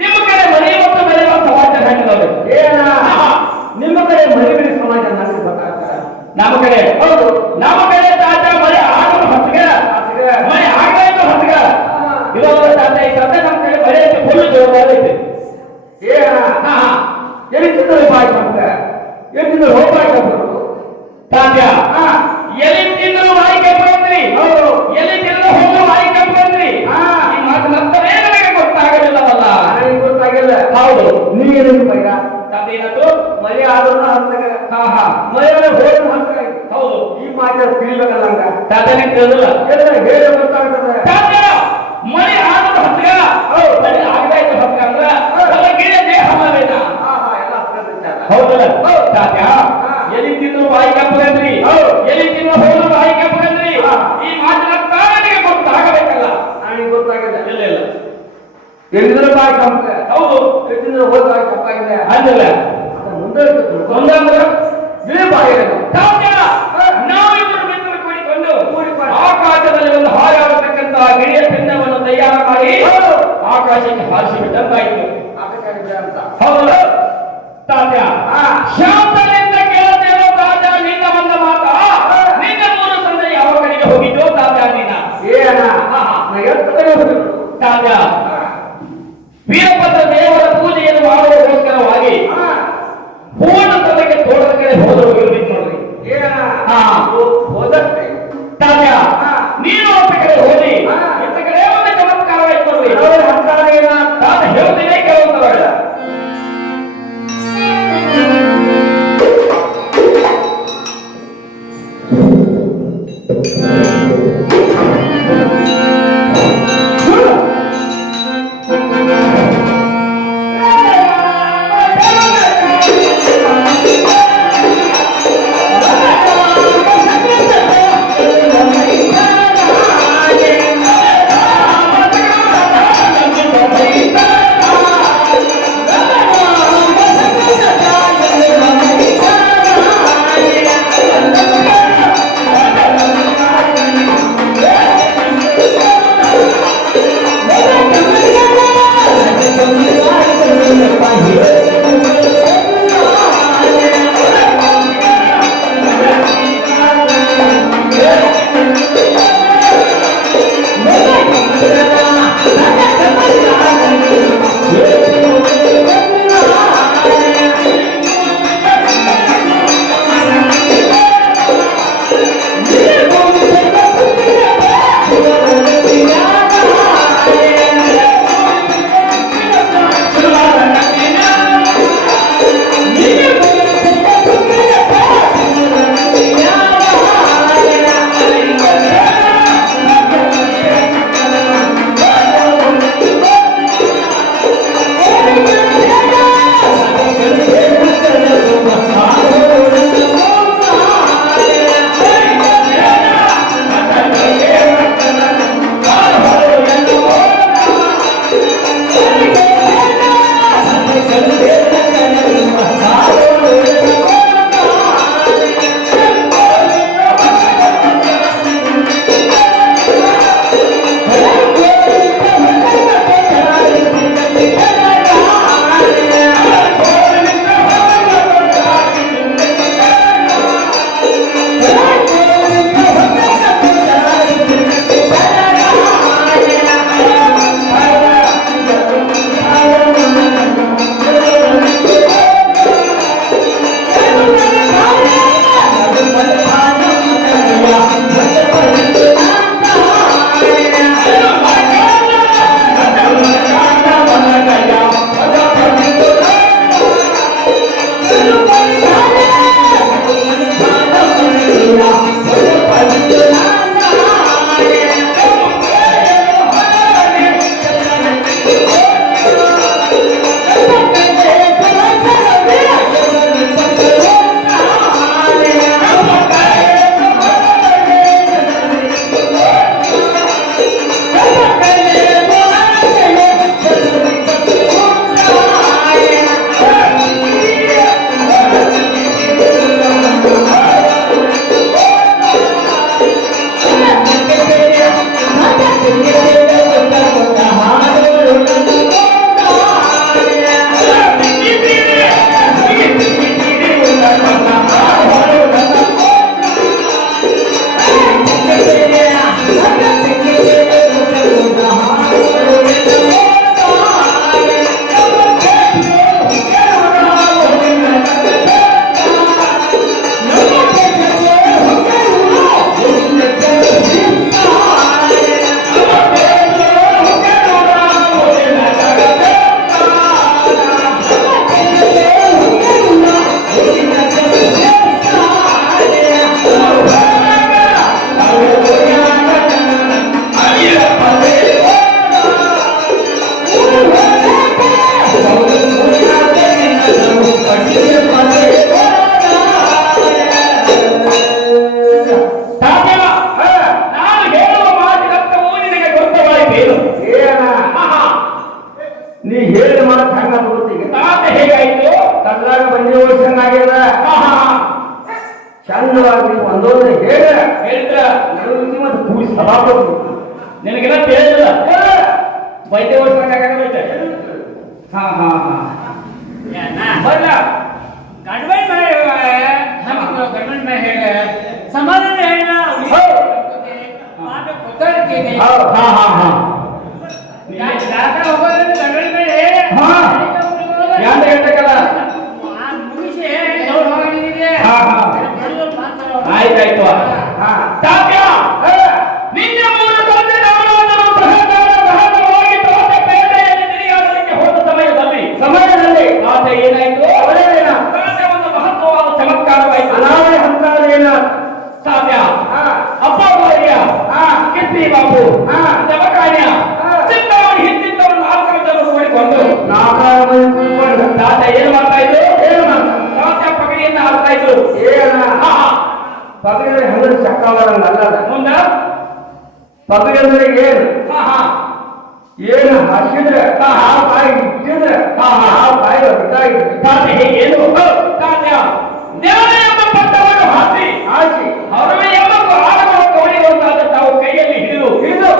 ನಿಮ್ಮ ಕಡೆ ಮನೆ ಮತ್ತು ಬೆಳೆಯುವ ಸಮಾಜ ಹೆಂಗಿದಾವೆ? ಏನ ನಿಮ್ಮ ಕಡೆ ಮರಿಬಿಡಿ ಸಮಾಜ ನನಗೆ ಗೊತ್ತಾಗ್ತದೆ. ನಮ್ಮ ಕಡೆ ಹೌದು, ನಮ್ಮ ಕಡೆ ತಾತ ಮಳೆ ಆಗಲು ಹೊಸಗ ಮಳೆ ಆಗಬೇಕು ಹೊಸಗ ಇವಾಗ ತಾತ ಈ ಸದ್ಯ ನಮ್ಮ ಕಡೆ ಮಳೆ ಐತೆ, ಫುಲ್ ಜೋರಾದ ಐತೆ. ಏನ ಎಲ್ಲಿ ಬಾಯಿ ಕಂಪ ಎಲ್ಲಿ ಹೋಗ್ಬಾಯಿ ಕಂಪರು ತಾತ್ಯ ಎಲ್ಲಿ ತಿಂದರು ಬಾಯಿ ಕೆಪ್ಪಂದ್ರಿ, ಹೌದು, ಎಲ್ಲಿ ತಿಂದರು ಹೋಗಲು ಬಾಯಿ ಕೆಪ್ಪಂದ್ರಿ. ಈ ಮಾತು ನಂತರೇ ನನಗೆ ಗೊತ್ತಾಗಲಿಲ್ಲವಲ್ಲ. ನನಗೆ ಗೊತ್ತಾಗಿಲ್ಲ. ಹೌದು, ನೀರು ಬೈರ ತಾತ ಏನಂತು? ಮಳೆ ಆದ್ರೂ ಹಂತಕ ಮಳೆ ಹೋದ್ರು ಹಂತಕ. ಹೌದು, ಈ ಮಾತು ತಿಳಿಬೇಕಲ್ಲ ಹಂಗ ತಾತನೇ ತಿಳಿದಿಲ್ಲ. ಹೇಳಿ ಗೊತ್ತಾಗ್ತದೆ. ತಾತ್ಯ ಮಳೆ ಆಗಲು ಹೊಸಗ, ಮಳೆ ಆಗಬೇಕು ಹೊಸಗ ಅಂದ್ರ ಒಳಗಿನ ದೇಹ ಮಲೇನ. ಹೌದಲ್ಲ ತಾತ್ಯ? ಎಲ್ಲಿ ತಿಂದ್ರು ಬಾಯಿ ಕೆಪ್ಪಗಂದ್ರಿ, ಎಲ್ಲಿ ತಿಂದ್ರು ಹೋದ್ರು ಬಾಯಿ ಕೆಪ್ಪಗಂದ್ರಿ. ಈ ಮಾತಿನ ಕಾರಣಿಗೆ ಗೊತ್ತಾಗಬೇಕಲ್ಲ. ನನಗೆ ಗೊತ್ತಾಗಿದೆ. ಇಲ್ಲ ಇಲ್ಲ, ಎಲ್ಲಿದ್ರೆ ಬಾಯಿ ಕಂಪ, ಹೌದು, ಎಲ್ಲಿದ್ರೆ ಹೋದ ಬಾಯಿ ಕಪ್ಪಾಗಿದೆ. ಅಂದಿಲ್ಲ ಮುಂದೆ ಒಂದಂದ್ರ ಇಳಿ ಬಾಯಿ ತಾತ್ಯ ನಾವಿಬ್ಬರು ಮಿತ್ರರು ಕೂಡಿಕೊಂಡು ಆಕಾಶದಲ್ಲಿ ಒಂದು ಹಾರಾಡತಕ್ಕಂತಹ ಗಿಳಿಯ ಪಿಂಡವನ್ನು ತಯಾರು ಮಾಡಿ ಆಕಾಶಕ್ಕೆ ಹಾರಿಸಿ ಬಿಟ್ಟಂತಾಯಿತು. ಅಂತ ಹೌದಲ್ಲ ತಾತ್ಯ? ಶಾಂತನಿಂದ ಕೇಳುತ್ತೇನೋ ತಾತ್ಯ ನಿನ್ನ ಬಂದ ಮಾತ. ನಿನ್ನ ಮೂರು ಸಂಜೆ ಯಾವ ಕಡೆಗೆ ಹೋಗಿದ್ದೋ ತಾತ್ಯ ನಿನ್ನ? ಏನ ಎತ್ತ ಕಡೆ ಹೋಗಿದ್ರು ತಾತ್ಯ ವೀರಭದ್ರ ದೇವರ ಪೂಜೆಯನ್ನು ಮಾಡುವುದಕ್ಕೋಸ್ಕರವಾಗಿ ಪೂರ್ಣ ತಲೆಗೆ ತೋಟದ ಕಡೆ ಹೋದರು. ಇರ್ಬೇಕು ನೋಡ್ರಿ. ಏನ ಹೋದಷ್ಟೇ ತಾತ್ಯ ನೀನು ಅಂತ ಕಡೆ ಹೋಗಿ ಇಂಥ ಕಡೆ ಒಂದು ಚಮತ್ಕಾರವಾಯ್ತು ನೋಡ್ರಿ. ಹಂತಾರ ಏನ ತಾತ್ಯ ಹೇಳ್ತೀನಿ ಕೇಳುತ್ತಲ್ಲ. ಏನು ಮಾಡಕ್ ಹಂಗ ಗೊತ್ತೀಗ ತಾತ ಹೇಗಾಯ್ತು ಕದ್ರಾಗ ಬಂದಿ ಓಡಿಸಂಗಾಗ್ಯದ ಹಾ ಹಾ ಚಂದವಾಗಿ ಒಂದೊಂದು ಹೇಳಿದ್ರ ನಡುವಿಗೆ ಮತ್ತೆ ಕೂಡಿ ಸಭಾಪತಿ ನಿನಗೆಲ್ಲ ತಿಳಿದಿಲ್ಲ ವೈದ್ಯ ಓಡಿಸ್ಬೇಕಾಗೈತೆ ಹಾ ಹಾ ಹಾ ಬರ್ಲ ಗಂಡ್ಮನ್ ಮೇಲೆ ಹೇಳ ಸಮಾಧಾನ ಹೇಳ ಗೊತ್ತಾಗ್ತೀನಿ ಹಾ ಹಾ ಹಾ ಹೋಗೋದ್ರೆ ಗಂಡ್ಮನ್ ಮೇಲೆ ಹಾ ಯಾಂದ ಹೇಳ್ಬೇಕಲ್ಲ ಮುಗಿಸಿ ದೌಡ್ ಹೋಗಿದ್ದೆ ಹಾ ಹಾ ಆಯ್ತಾಯ್ತು ಹಾ ತಾತ್ಯ ನಿನ್ನೆ ಮೂರು ಗಂಟೆ ರಾಮನನ್ನು ಸಹಜವಾಗಿ ತೋಟ ಪೇಟೆಯಲ್ಲಿ ತಿರುಗಾಡಲಿಕ್ಕೆ ಹೋದ ಸಮಯದಲ್ಲಿ ತಾತ ಏನಾಯ್ತು ತಾತ ಒಂದು ಮಹತ್ವವಾದ ಚಮತ್ಕಾರವಾಯಿತು ಅನಾವರಣ ಹಂತಾದೇನ ತಾತ್ಯ ಹಾ ಅಪ್ಪ ಬಾರಿಯ ಕಿತ್ತಿ ಬಾಬು ಜಮಕಾನ್ಯ ಚಿಂತಾವಣಿ ಹಿಂದಿದ್ದವರು 4 ಜನರು ಮಾಡಿಕೊಂಡು ನಾಲ್ಕಾರು ಮಂದಿ ಕೂತ್ಕೊಂಡು ತಾತ ಏನು ಮಾಡ್ತಾ ಇದ್ರು ತಾತ ಪಗಡಿಯನ್ನು ಹಾಕ್ತಾ ಇದ್ರು ಏನ ಹಾ ಪಗಡಿ ಹಂಗರು ಚಕ್ಕವರಂಗ ಅಲ್ಲದ ಮುಂದ ಪಗಡಿ ಅಂದ್ರೆ ಏನು ಹಾ ಹಾ ಏನು ಹಸಿದ್ರೆ ಆ ಬಾಯಿ ಇಟ್ಟಿದ್ರೆ ಆ ಬಾಯಿ ಹೊರಟಾಗಿ ತಾತ ಹೇಗೇನು ತಾತ್ಯ ದೇವರ ಎಂಬ ಪಟ್ಟವನ್ನು ಹಾಸಿ ಹೊರವೆ ಎಂಬ ಆಡವನ್ನು ತೋಳಿರುವಂತಾದ ತಾವು ಕೈಯಲ್ಲಿ ಹಿಡಿದು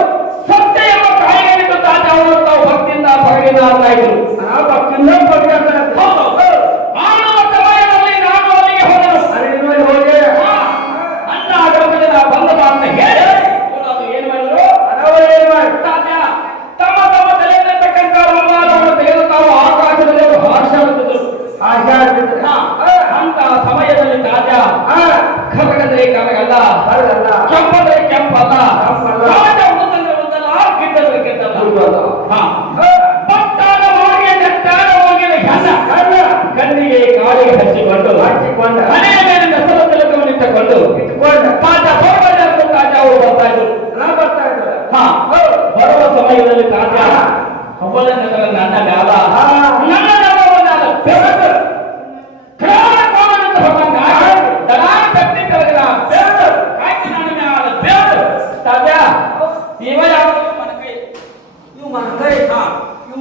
ಸತ್ಯ ಎಂಬ ಕಾಯಿಗಳಿಂದ ತಾತ ಅವರು ತಾವು ಭಕ್ತಿಯಿಂದ ಪಗಡಿನ ಆಗ್ತಾ ಇದ್ರು ಆ ಭಕ್ತಿಯಿಂದ ಪಗಡಿ ಹೌದು ಮಾನವ ಸಮಯದಲ್ಲಿ ನಾನು ಅಲ್ಲಿಗೆ ಹೋದನು ಹೋಗಿ ಅನ್ನ ಆಗಮನದ ಬಂದ ಅಂತ ಹೇಳಿ ಅದು ಏನು ಮಾಡಿದ್ರು ಅದವರು ಏನು ಮಾಡಿ ತಾತ್ಯ ತಮ್ಮ ತಮ್ಮ ತಲೆಯಲ್ಲಿರ್ತಕ್ಕಂಥ ರಂಗಾಲವನ್ನು ತೆಗೆದು ತಾವು ಆಕಾಶದಲ್ಲಿ ಅವರು ಹಾರಿಸಿದ್ರು ಆಶಾ ಅಂತ ಸಮಯದಲ್ಲಿ ತಾಜ ಕರಗಂದ್ರೆ ಕರಗಲ್ಲ ಬರಲ್ಲ ಕೆಂಪಂದ್ರೆ ಕೆಂಪಲ್ಲ ಕೆಂಪಲ್ಲ. ರಾಜ ಉದ್ದದ್ರೆ ಉದ್ದಲ್ಲ ಗಿಡ್ಡದ್ರೆ ಗಿಡ್ಡಲ್ಲ ಹಾ ಭಕ್ತಾದ ಹೋಗಿ ನೆಟ್ಟಾದ ಹೋಗಿದ ಹೆಣ್ಣ ಕಣ್ಣಿಗೆ ಕಾಲಿಗೆ ಹಚ್ಚಿಕೊಂಡು ಮನೆಯ ಮೇಲೆ ನೆಸಲ ತಿಲಕವನ್ನಿಟ್ಟುಕೊಂಡು ಇಟ್ಕೊಂಡು ತಾಜ ಬರಬಾರ್ದು ತಾಜ ಅವರು ಬರ್ತಾ ಇದ್ರು ಬರ್ತಾ ಇದ್ದಾರೆ ಹಾ ಬರುವ ಸಮಯದಲ್ಲಿ ತಾಜ ಅವಳ ನಗರ ನನ್ನ ಮ್ಯಾಲ ನನ್ನ ನಗರವನ್ನಾದ ಬೆವರು ಕ್ರಾಣ ಕೋಮನಂತ ಹೊರಟಂಗ ದಡಾನ ಕತ್ತಿ ಕರಗದ ಬೆವರು ಕಾಯ್ತು ನನ್ನ ಮ್ಯಾಲ ಬೆವರು ತಾಜ ಇವ ಯಾವ ಮನಕೈ ಇವು ಮನಕೈ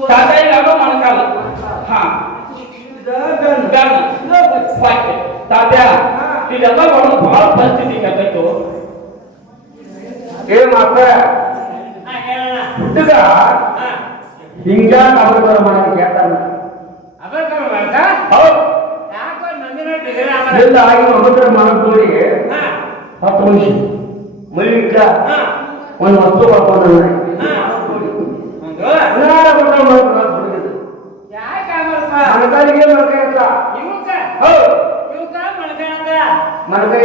ತಾಜ ಯಾವ ಮನಕಾಲ ಹಾ ಗನ್ ವಾಕ್ಯ ತಾಜ ಇದೆಲ್ಲ ಮಾಡೋದು ಬಹಳ ಪರಿಸ್ಥಿತಿ ಕಟ್ಟೈತು ಏನ್ ಮಾಡ್ತಾರ ಹುಡುಗ ಹಿಂಗ ಅವರ ಮಾಡಕ್ಕೆ ಕೇಳ್ತಾನ ಹೌದು ಎಲ್ಲ ಆಗಿ ಮಹತ್ರ ಮಾಡಕ್ ನೋಡಿ 10 ನಿಮಿಷ ಮಳಿ ಇಟ್ಟ ಒಂದು ವಸ್ತು ಬರ್ಕೊಂಡು ಮನಕಾಲಿಗೆ ಮನಕೈ ಮನಕೈ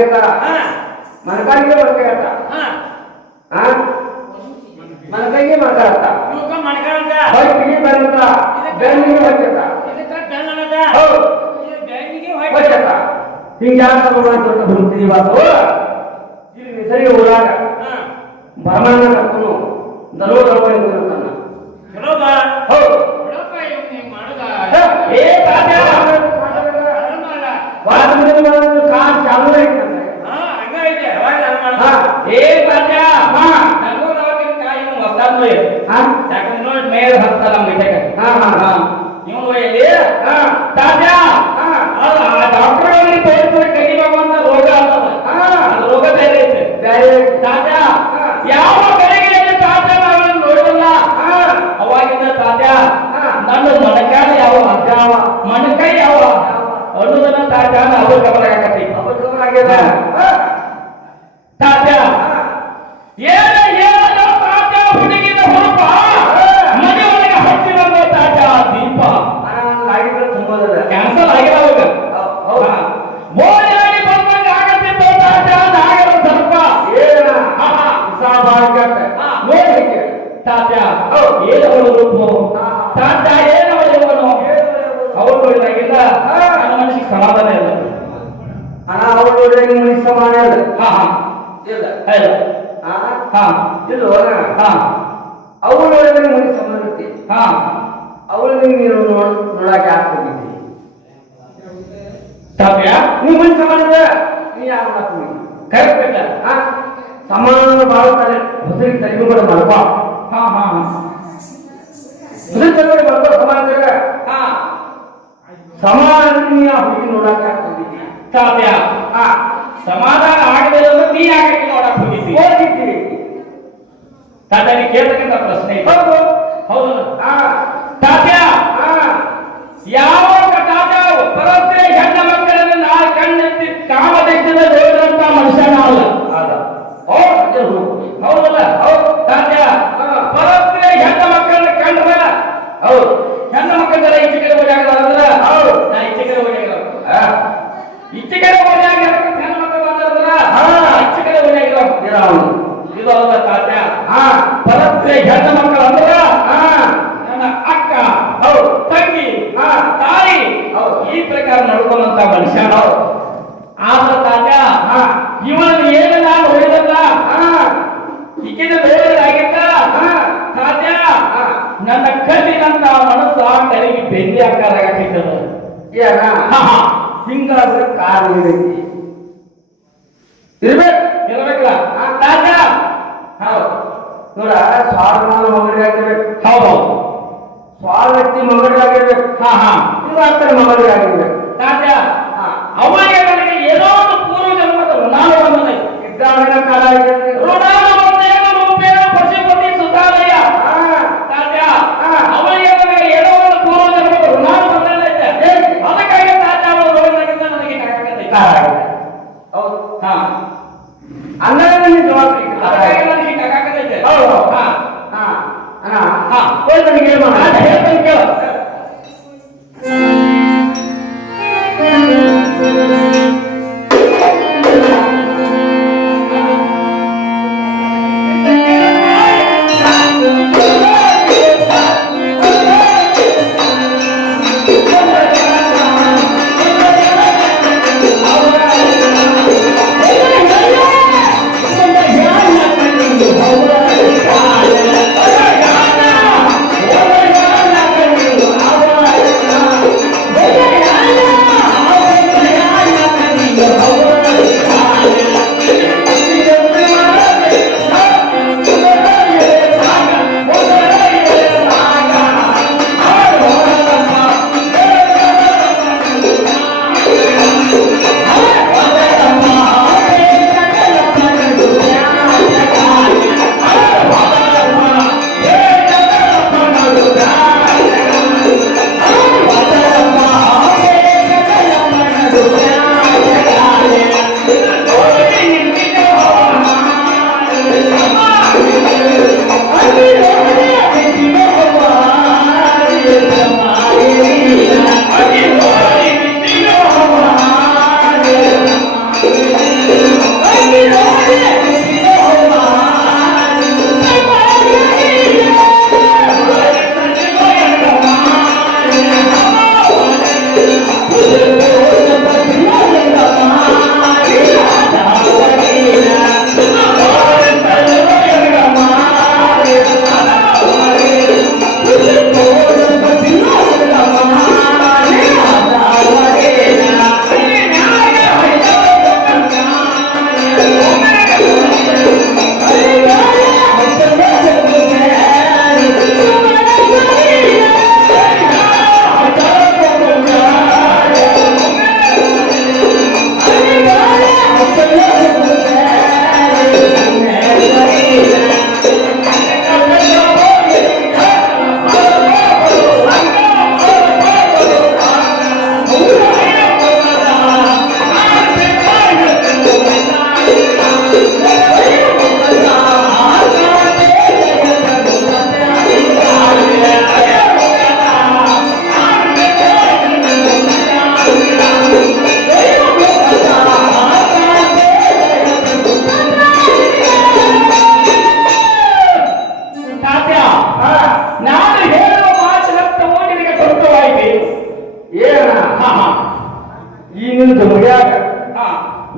ಮನಕಾಲಿಗೆ ಮನಕೈ ಮನಕೈಗೆ ಮನಕ ಹೊಯ್ತಿಗೆ ಬರುತ್ತ ಬೆನ್ನಿಗೆ ಹೊಚ್ಚತ್ತ ಹೊಚ್ಚತ್ತ ಹಿಂಗೆ ಯಾಕೆ ದೊಡ್ಡ ಹುಡುಕ್ತೀವಿ ಇವತ್ತು ಇಲ್ಲಿ ಸರಿ ಊರಾಗ ಬ್ರಹ್ಮಣ್ಣ ಕರ್ಕೊಂಡು ದರೋದರವಾಗಿ ಹೌದು ಏ ತಾಜ ಕಾರ್ ಚಾಲು ಐತಂದ್ರೆ ಏ ತಾಜ ನಗೋದವಾಗಿನ ಕಾಯಿ ಮಸ್ತಾದ್ ನೋಡಿ ಯಾಕಂದ್ರೆ ನೋಡಿ ಮೇಲೆ ಹತ್ತಲ್ಲ ಮಿಠಾಯಿ ಇವನು ಒಯ್ಯಲಿ ತಾಜ ಡಾಕ್ಟರ್ ಅವರಿಗೆ ತೋರಿಸಿದ್ರೆ ಕಡಿಮೆ ರೋಗ ಆಗ್ತದ ಅದು ರೋಗ ಬೇರೆ ಐತೆ ತಾಜ ಯಾವ ಬೆಳಗ್ಗೆಯಲ್ಲಿ ತಾಜ ನಾವೇನು ನೋಡಲ್ಲ ಅವಾಗಿಂದ ತಾಜ ನನ್ನ ಮಣಕಾಲ ಯಾವ ಮಣಕೈ ಯಾವ ಅನ್ನೋದನ್ನ ತಾಜ ಅವ್ರ ಗಮನ ಹಾಕತಿ ತಾಜ ಏನ ಏನೋ ತಾಜ ಹುಡುಗಿನ ಹುಡುಪ ಮನೆ ಒಳಗೆ ಹಚ್ಚಿ ಬಂದ ತಾಜ ದೀಪ ಕ್ಯಾನ್ಸಲ್ ಆಗಿಲ್ಲ ಅವಾಗ ಮೋಡಿಯಾಗಿ ಬಂದಂಗ ಆಗತ್ತಿತ್ತು ತಾಜ ನಾಗರ ಸರ್ಪ ನೋಡಿ ತಾಜ ಏನವಳು ರೂಪು ತಾಜ ಏನವಳು ಇವನು ಅವ್ರು ನೋಡಿದಾಗಿಲ್ಲ ನನ್ನ ಮನಸ್ಸಿಗೆ ಸಮಾಧಾನ ಇಲ್ಲ ಅವ್ರು ನೋಡಿದ್ರೆ ನಿಮ್ಮ ಮನುಷ್ಯ ಸಮಾನ ಇಲ್ಲ ಹಾ ಹಾ ಇಲ್ಲ ಇಲ್ಲ ಹಾ ಇಲ್ಲ ಹಾ ಅವ್ರು ನೋಡಿದ್ರೆ ಮನುಷ್ಯ ಸಮಾನ ಇರುತ್ತೆ ಹಾ ಅವಳು ನೀನು ನೋಡಕ್ಕೆ ಯಾಕೆ ಹೋಗಿದ್ದಿ ತಾವ್ಯ ನೀ ಮನುಷ್ಯ ಸಮಾನ ನೀ ಯಾಕೆ ಮಾಡಕ್ ಹೋಗಿದ್ದಿ ಕರೆಕ್ಟ್ ಇಲ್ಲ ಸಮಾನ ಮಾಡುತ್ತಾರೆ ಹೊಸರಿಗೆ ತೆಗೆದುಕೊಂಡು ಮಲ್ಕೋ ಹಾ ಹಾ ಹಾ ಮುದುಕರು ಬಂದು ಸಮಾಜ ಹಾ ಸಮಾನೀಯ ಹುಡುಗಿ ನೋಡಕ್ ಹೋಗಿದ್ದಿ ತಾತ್ಯ ಹಾ ಸಮಾಧಾನ ಆಗದೆ ನೀ ಯಾಕೆ ನೋಡಕ್ ಹೋಗಿದ್ದಿ ಹೋಗಿದ್ದಿ ತಾತ್ಯ ನೀ ಕೇಳ್ತಕ್ಕಂಥ ಪ್ರಶ್ನೆ ಇದೆ. ಹೌದು ಹೌದು ಹಾ ತಾತ್ಯ ಹಾ ಯಾವ ತಾತ್ಯ ಪರಸ್ಪರ ಹೆಣ್ಣ ಮಕ್ಕಳನ್ನು ನಾವು ಕಣ್ಣೆತ್ತಿ ಕಾಮದೇಶದ ನೋಡಿದಂತ ಮನುಷ್ಯ ನಾವಲ್ಲ. ಹೌದಲ್ಲ ತಾತ್ಯ ಪರಸ್ಪರ ಹೆಣ್ಣ ಮಕ್ಕಳನ್ನ ಕಂಡ್ರ ಹೌದು ಹೆಣ್ಣ ಮಕ್ಕಳ ಈಚೆ ಕಡೆ ಓಡಾಗದಾರಂದ್ರ ಹೌದು ನಾ ಈಚೆ ಕಡೆ ಓಡಾಗಿರೋ ಈಚೆ ಕಡೆ ಓಡಾಗಿರೋ ಹೆಣ್ಣ ಮಕ್ಕಳು ಬಂದಾರಂದ್ರ ಈಚೆ ಕಡೆ ಓಡಾಗಿರೋ ಇದು ಅಲ್ಲ ತಾತ್ಯ ಪರಸ್ಪರ ಹೆಣ್ಣ ಮಕ್ಕಳು ಅಂದ್ರ ನನ್ನ ಅಕ್ಕ ಹೌದು ತಂಗಿ ತಾಯಿ ಈ ಪ್ರಕಾರ ನಡ್ಕೊಂಡಂತ ಮನುಷ್ಯ ಆದ್ರ ತಾತ್ಯ ಇವನು ಏನು ನಾನು ಹೊಡೆದಲ್ಲ ಈಗಿನ ಬೇರೆಯಾಗಿದ್ದ ತಾತ್ಯ ನನ್ನ ಕಣ್ಣಿನಂತ ಮನಸ್ಸು ಕಡೆಗೆ ಬೆಂದಿ ಆಕಾರ ಆಗತ್ತಿದ್ದದ ಏನ ಹಿಂಗಾದ್ರೆ ಕಾರ್ ಇರ್ಬೇಕಲ್ಲ ತಾತ್ಯ ಹೌದು ನೋಡ ಸ್ವಾಭಿಮಾನ ಮಗಳಿಗಾಗಿರ್ಬೇಕು ಹೌದು ಸ್ವಾವ್ಯಕ್ತಿ ಮಗಳಿಗಾಗಿರ್ಬೇಕು ಇವಾಗ್ತಾರೆ ಮಗಳಿಗಾಗಿರ್ಬೇಕು ತಾತ್ಯ ಅವನಿಗೆ ನನಗೆ ಏನೋ ಒಂದು ಪೂರ್ವ ಜನ್ಮದ ಋಣಾನು ಬಂದದೆ ಇದ್ದಾಗಿನ ಕಾಲ ಆಗಿರ್ಬೇಕು ಋಣಾನು ಬಂದೇನ ರೂಪೇಣ ಪಶುಪತಿ ಸುಧಾರಯ್ಯ ತಾತ್ಯ ಅವನಿಗೆ ನನಗೆ ಏನೋ ಒಂದು ಪೂರ್ವ ಜನ್ಮದ ಋಣಾನು ಬಂದದೈತೆ ಅದಕ್ಕಾಗಿ ತಾತ್ಯ ಅವನು ರೋಗಿನಾಗಿಂದ ನನಗೆ ಕಾಕಾಕತೈತೆ ಹೌದು ಹಾ ಅಂದ್ರೆ ನಿಮಗೆ ಜವಾಬ್ದಾರಿ ಅದಕ್ಕಾಗಿ ನನಗೆ ಕಾಕಾಕತೈತೆ ಹೌದು ಹಾ ಹಾ ಅಣ್ಣ ಹಾ ಹೇಳ್ತಾನೆ ಕೇಳ ಹೇಳ್ತಾನೆ ಕೇಳು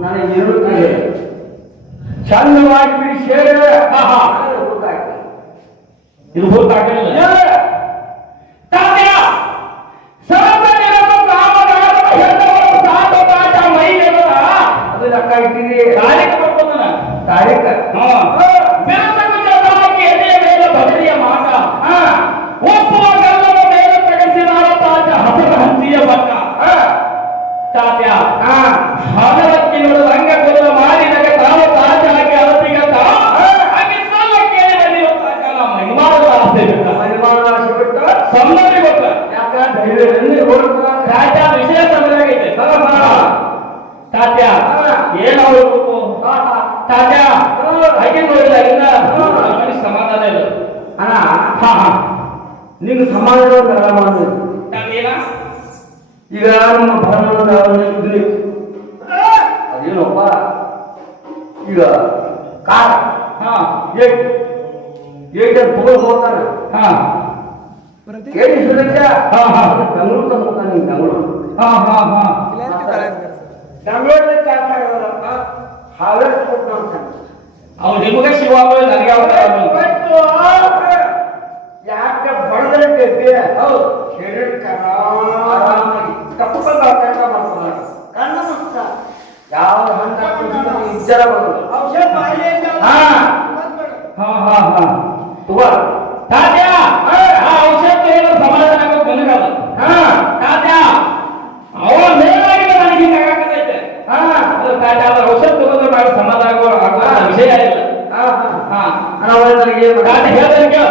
ನನಗೆ ಇರುತ್ತದೆ ಚಂದವಾಗಿ ಬಿಡಿ ಸೇರಿದ ಇದು ಗೊತ್ತಾಗಲಿಲ್ಲ ತಾತ್ಯ ಸರ್ವ ಜನರು ಸಾಮಗಾರ ಹೆಣ್ಣವರು ಸಾಕು ತಾಟ ಮೈ ನೆಲದ ಅದು ಲೆಕ್ಕ ಇಟ್ಟಿದೆ ತಾರೀಖ ಬರ್ಬೋದನ ತಾರೀಖ ಬೆರಸು ಜೊತೆಗೆ ಎದೆಯ ಮೇಲೆ ಬದಲಿಯ ಮಾಟ ಒಪ್ಪುವಾಗ ತಾತ್ಯ ವಿಷಯ ಸಮಯವಾಗೈತೆ ತಾತ್ಯ ಏನವರು ತಾತ್ಯ ಹಾಗೆ ನೋಡಿಲ್ಲ ಇಲ್ಲ ಮನುಷ್ಯ ಸಮಾಧಾನ ಇಲ್ಲ ಅಣ್ಣ ನಿಂಗೆ ಸಮಾಧಾನ ಮಾಡಿ ಏನ ಈಗ ನಮ್ಮ ಭರಮದ ಅದೇನಪ್ಪ ಈಗ ಕಾರ್ ಏಟ್ ತಗೊಂಡು ಹೋಗ್ತಾನೆ ಕೇಳಿ ಸುರೇಶ ಬೆಂಗಳೂರು ತಂದ್ಬಿಡ್ತಾನೆ ಬೆಂಗಳೂರು ಬೆಂಗಳೂರಲ್ಲಿ ಹಾವೇರಿ ಕೊಟ್ಟು ಅಂತಾನೆ ಅವ್ನು ನಿಮಗೆ ಶಿವ ನನಗೆ ಯಾಕೆ ಬಡದಕ್ಕೆ ಹೌದು ಶರೀರಕ್ಕೆ ಆರಾಮಾಗಿ ತಪ್ಪುಕೊಂಡು ಮಾಡ್ತಾರೆ ಕಣ್ಣು ಮುಕ್ತ ಯಾವ ಹಂತ ವಿಚಾರ ಬರೋದು ತಾತ್ಯ ಔಷಧ ಸಮಾಧಾನ ಆಗೋದು ನನಗಲ್ಲ ತಾತ್ಯ ಅವ ಮೇಲಾಗಿಲ್ಲ ನನಗೆ ಹಿಂಗಾಗತೈತೆ ತಾತ್ಯ ಅದ್ರ ಔಷಧ ತಗೋದ್ರೆ ಮಾಡಿ ಸಮಾಧಾನ ಆಗೋ ವಿಷಯ ಇಲ್ಲ ನನಗೆ ತಾತ್ಯ ಹೇಳ್ದಂಗೆ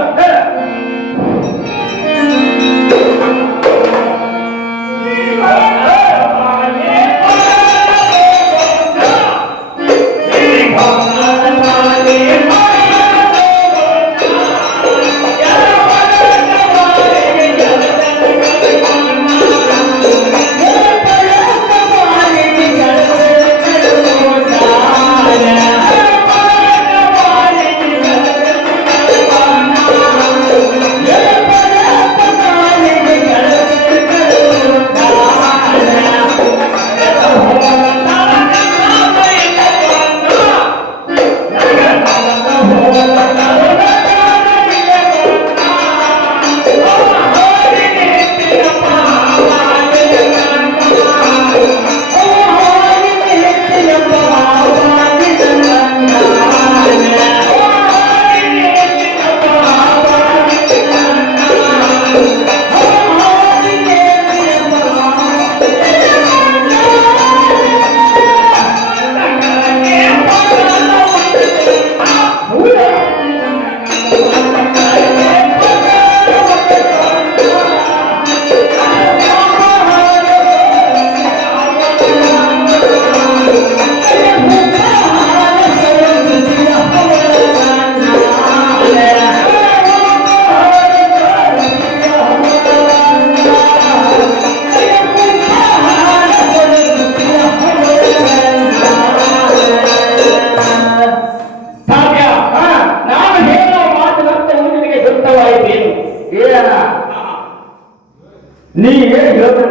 ನೀ ಏನು ಹೇಳ್ತಾರೆ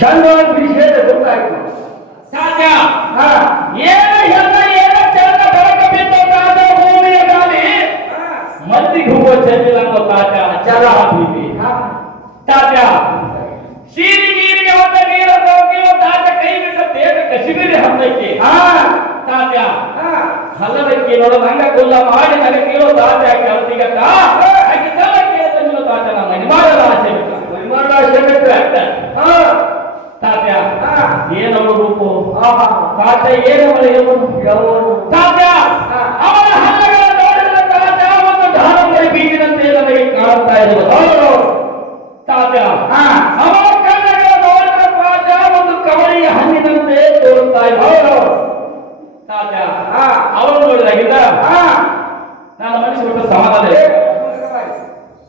ಚಂದವಾಗಿ ಬಿಡಿಸಿ ಹೇಳಿದ್ರೆ ಗೊತ್ತಾಯ್ತು ಸಾಧ್ಯ ಏನು ಎಲ್ಲ ಏನು ಚಂದ ಬೆಳಕ ಬಿದ್ದ ಭೂಮಿಯ ಗಾಳಿ ಮದ್ದಿಗೆ ಹೂವ ಚೆಲ್ಲಿಲ್ಲ ಅನ್ನೋ ತಾತ್ಯ ಅಚಾರ ಹಾಕಿ ತಾತ್ಯ ಸೀರಿಗೀರಿಗೆ ಹೊತ್ತ ನೀರ ಹೋಗಿರೋ ತಾತ್ಯ ಕೈ ಬಿಟ್ಟ ದೇಹ ಕಸಿಬಿರಿ ಹತ್ತಕ್ಕೆ ತಾತ್ಯ ಹಲ್ಲದಕ್ಕೆ ನೋಡೋದು ಹಂಗ ಕುಲ್ಲ ಮಾಡಿ ನನಗೆ ಕೇಳೋ ತಾತ್ಯ ಕೇಳ್ತೀಗತ್ತ ಹಾಗೆ ಸಲ ಕೇಳ್ತಂಗಿಲ್ಲ ತಾತ್ಯ ನಮ್ಮ ಮನಿಮಾಡಲ ಆಸೆ ಬಿಟ್ಟ ಮನಿಮಾಡಲ ಆಸೆ ಬಿಟ್ಟ ತಾತ್ಯ ಏನವನು ರೂಪು ತಾತ್ಯ ಏನವಳು ಯಾವನು ತಾತ್ಯ ಅವನ ಹಲ್ಲಗಳ ನೋಡಿದ ತಾತ್ಯ ಒಂದು ದಾನಮರಿ ಬೀಗಿನಂತೆ ನನಗೆ ಕಾಣುತ್ತಾ ಇರುವುದು ತಾತ್ಯ ಅವನ ಕಣ್ಣುಗಳ ನೋಡಿದ ತಾತ್ಯ ಒಂದು ಕವಳಿಯ ಹಣ್ಣಿನಂತೆ ತೋರುತ್ತಾ ಇರುವುದು ತಾತ್ಯ ಅವನು ನೋಡಿದಾಗಿದ್ದ ನನ್ನ ಮನಸ್ಸು ಬಿಟ್ಟು ಸಮಾಧಾನ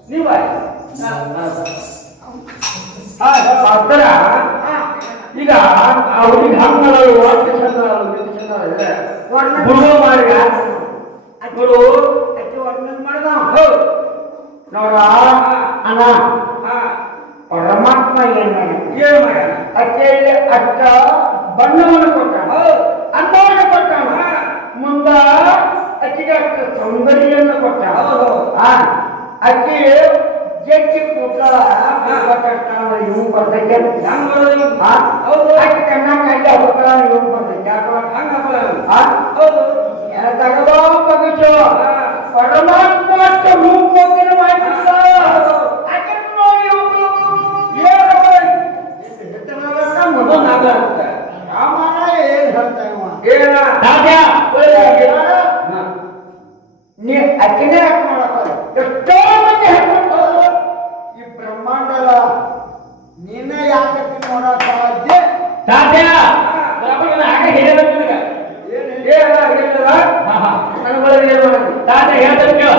ನೀವ ಈಗ ಅವ್ರಿಗೆ ಹಣ್ಣಗಳು ವಾಟ್ಯ ಚಂದ್ರ ಗುರು ಮಾಡಿ ಗುರು ನೋಡ ಅಣ್ಣ ಪರಮಾತ್ಮ ಏನ್ ಮಾಡ ಅಕ್ಕಿಯಲ್ಲಿ ಅಕ್ಕ ಬಣ್ಣವನ್ನು ಕೊಟ್ಟಾನ ಅನ್ನವನ್ನು ಕೊಟ್ಟಾನ ಮುಂದ ಅಕ್ಕಿಗೆ ಅಕ್ಕ ಸೌಂದರ್ಯವನ್ನು ಕೊಟ್ಟಾನ ಅಕ್ಕಿ ಜಗ್ಗಿ ಕೂತಾಳ ಇವು ಬರ್ತೈತೆ ಅಕ್ಕಿ ಕಣ್ಣಾಗಿ ಹೋಗ್ತಾಳ ಇವು ಬರ್ತೈತೆ ತಗೋ ಬಗಚು ಪರಮಾತ್ಮ ರೂಪೋಗಿನ ಮಾಡಿಬಿಟ್ಟ ನೀ ಅಕ್ಕಿನೇ ಹಾಕಿ ಮಾಡಕ ಎಷ್ಟೋ ಮಂದಿ ಹಾಕೊಂಡು ಈ ಬ್ರಹ್ಮ ಮಂಡಲ ನಿನ್ನ ಯಾಕೆ ನೋಡಕ್ ತಾತ್ಯ ಬರಬರ ಆಗ ಹೇಳಿದ ನಿನಗ ತಾತ್ಯ ಹೇಳ್ತಾರೆ ಕೇಳ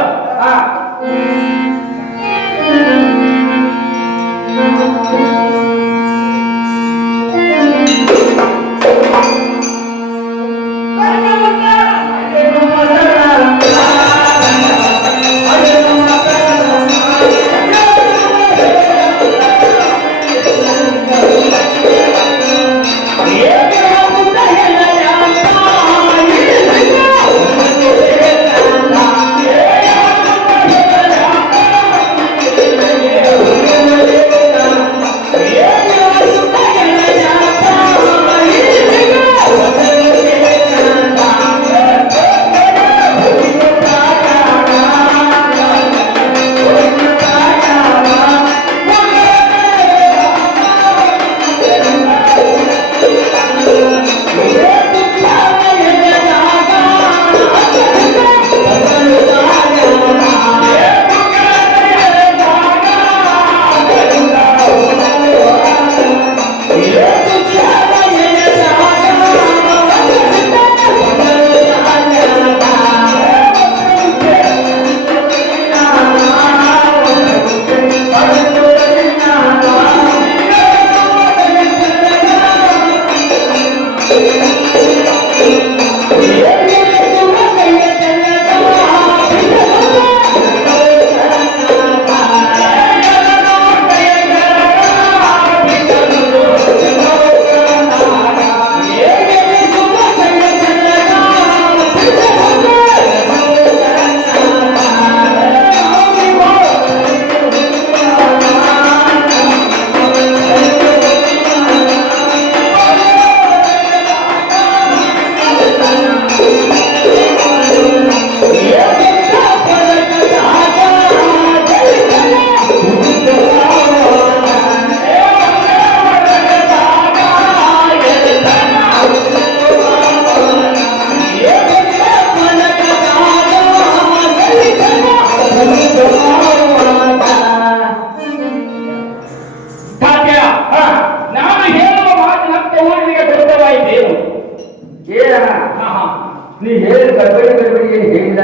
ನೀ ಹೇಳಿ ಗಡ್ಬಡಿ ಏನು ಹೇಳಿಲ್ಲ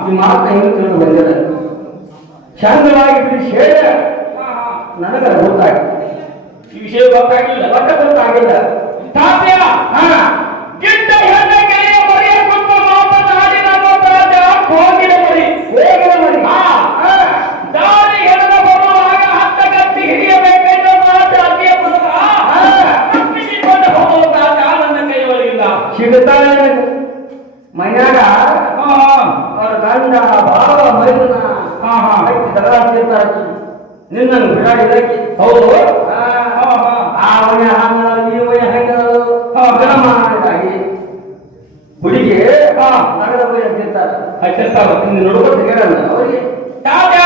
ಈ ಮಾತು ಹೆಂಗೆ ತಿಳಿದು ಬಂದಿಲ್ಲ ಚಂದವಾಗಿ ಬಿಡಿಸಿ ಹೇಳ ನನಗೆ ಗೊತ್ತಾಗಿಲ್ಲ ಈ ವಿಷಯ ಗೊತ್ತಾಗಿಲ್ಲ ಗೊತ್ತಾಗಿಲ್ಲ ತಾತ್ಯ ಗಿಡ್ಡ ಹೆಣ್ಣ ಗೆಳೆಯ ಮರಿಯ ಕೊಟ್ಟ ಮಾತನಾಡಿನ ಮಾತಾಡ ಹೋಗಿನ ಮರಿ ದಾರಿ ಹೆಣದ ಬರುವಾಗ ಹತ್ತ ಗತ್ತಿ ಹಿಡಿಯಬೇಕೆಂದು ಮಾತು ಅಲ್ಲಿಯ ಬರುವ ತಪ್ಪಿಸಿಕೊಂಡು ಹೋಗುವ ನನ್ನ ಕೈ ಒಳಗಿಲ್ಲ ಸಿಗುತ್ತಾನೆ ಮನ್ಯಾಗ ಅವ್ರ ಗಂಡ ಭಾವ ಮೈದುನ ದರಾಡ್ತಿರ್ತಾರೆ ನಿನ್ನನ್ನು ಬಿಡಾಡಿದಕ್ಕೆ ಹೌದು ಆ ಮನೆ ಹಂಗ ಈ ಮನೆ ಹಂಗಾಗಿ ಹುಡುಗಿ ನಗರ ಬೈ ಅಂತಿರ್ತಾರೆ ಹಚ್ಚಿರ್ತಾರ ಇನ್ನು ನೋಡ್ಕೊಂಡು ಹೇಳಲ್ಲ ಅವರಿಗೆ ತಾತ್ಯ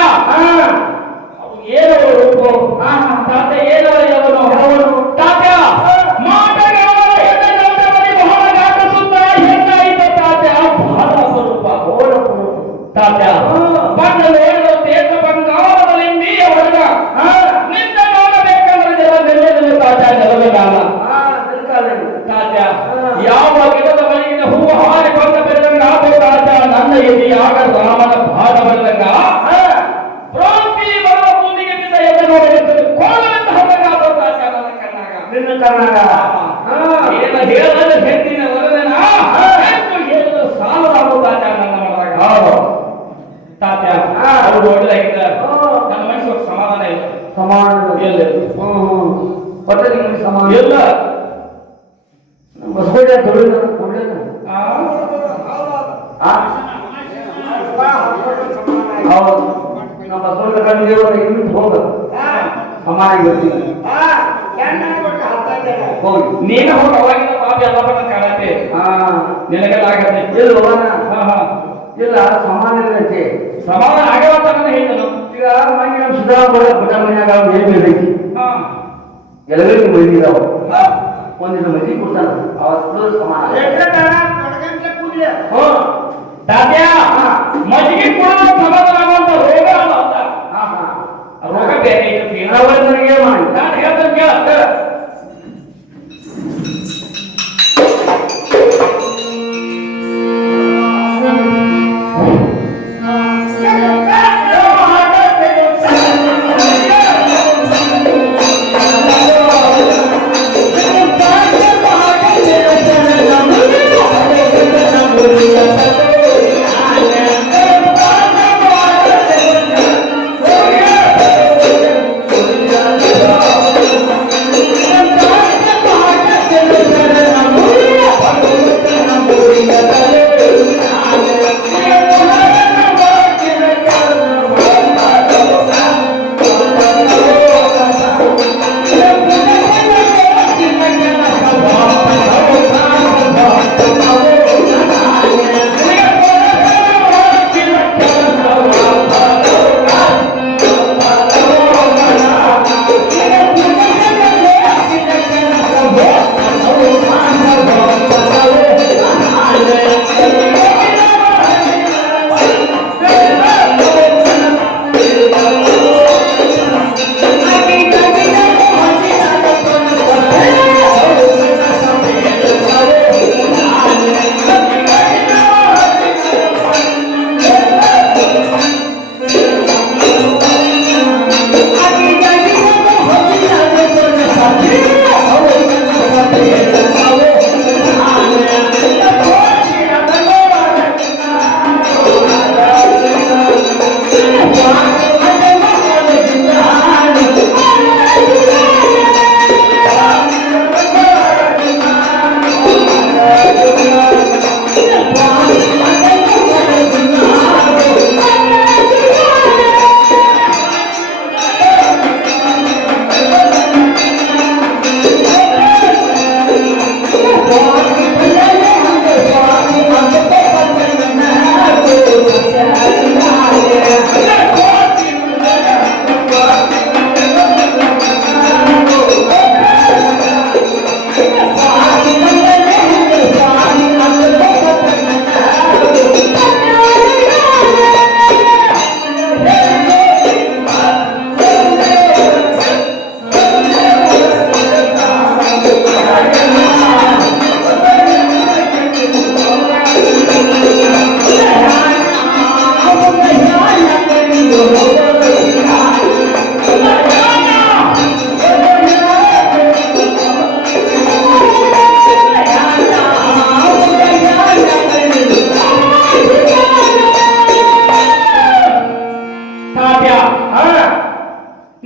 ಏನೋ ರೂಪು ತಾತ್ಯ ಏನೋ ಅವನು ತಾತ್ಯ ಮಾಟಗೆ ಅವರ ಹೆಣ್ಣ ಗಂಡ ಮನೆ ಬಹಳ ಗಾಟಿಸುತ್ತ ಹೆಣ್ಣಾಯಿತ ತಾತ್ಯ ಬಹಳ ಸ್ವರೂಪ ತಾತ್ಯ ಬಣ್ಣ ನೋಡಿದ ತೇಜ ಬಂಗಾರದಲ್ಲಿ ಹೊರಗ ನಿನ್ನ ನೋಡಬೇಕಂದ್ರೆ ಜನ ನೆಲೆಯಲ್ಲಿ ತಾತ್ಯ ನೆಲಗಾಲ ತಾತ್ಯ ಯಾವ ಗಿಡದ ಬಳಿಗಿನ ಹೂವು ಹಾರಿ ಬಂದ ಬೆಳೆದಂಗ ಆದ ತಾತ್ಯ ನನ್ನ ಎದಿ ಆಗ ರಾಮನ ಭಾಗ ಬೆಳೆದಂಗ ಪ್ರಾಂತಿ ಬರುವ ಭೂಮಿಗೆ ಬಿದ್ದ ಎದೆ ನೋಡಿರುತ್ತದೆ ಕೋಲವೆಂತ ಹಬ್ಬಗಾದ ತಾತ್ಯ ನನ್ನ ಕಣ್ಣಾಗ ನಿನ್ನ ಕರ್ನಾಗ ಏನ ಹೇಳದ ಹೆಣ್ಣಿನ ವರದನ ಹೇಳಿದ ಸಾಲದಾದ ತಾತ್ಯ ನನ್ನ ಮನದಾಗ ತಾತ್ಯ ಅವರು ಒಳ್ಳೆದಾಗಿದ್ದ ನನ್ನ ಮನಸ್ಸು ಸಮಾಧಾನ ಇಲ್ಲ ಸಮಾನ ಎಲ್ಲ ಮತ್ತೆ ನಿಮ್ಗೆ ಸಮಾನ ಎಲ್ಲ ಬಸವಣ್ಣ ತೊಳಿದ ಕೊಡ್ಲೇನ ಹೌದು ನಮ್ಮ ಬಸವಣ್ಣ ಕಂಡಿದ್ದೇವೆ ಇನ್ನು ಹೋಗ ಸಮಾನ ಬರ್ತೀನಿ ಹೋಗಿ ನೀನ ಹೋಗಿ ಅವಾಗಿನ ಪಾಪ ಎಲ್ಲ ಬಣ್ಣ ಕಾಣತ್ತೆ ನಿನಗೆಲ್ಲ ಆಗತ್ತೆ ಇಲ್ಲ ಸಮಾನ ಇರತ್ತೆ ಸಮಾಧಾನ ಆಗವಂತ ನನ್ನ ಹೇಳಿದನು ಈಗ ಮನೆ ನಮ್ಮ ಸಿದ್ದರಾಮಯ್ಯ ಪುಟ್ಟ ಮನ್ಯಾಗ ಅವ್ನು ಏನ್ ಬೇಕೈತಿ ಎಲ್ಲರಿಗೂ ಮೈದಿದಾವ ಒಂದಿನ ಮದಿ ಕೊಡ್ತಾನ ಅವತ್ತು ಸಮಾನ ತಾತ್ಯ ಮಜ್ಜಿಗೆ ಕೂಡ ಸಮಾಧಾನ ಆಗುವಂತ ರೋಗ ಅಲ್ಲ ಅಂತ ರೋಗ ಬೇರೆ ಐತೆ ನಿನಗೆ ನನಗೆ ಮಾಡಿ ನಾನು ಹೇಳ್ತೇನೆ ಕೇಳ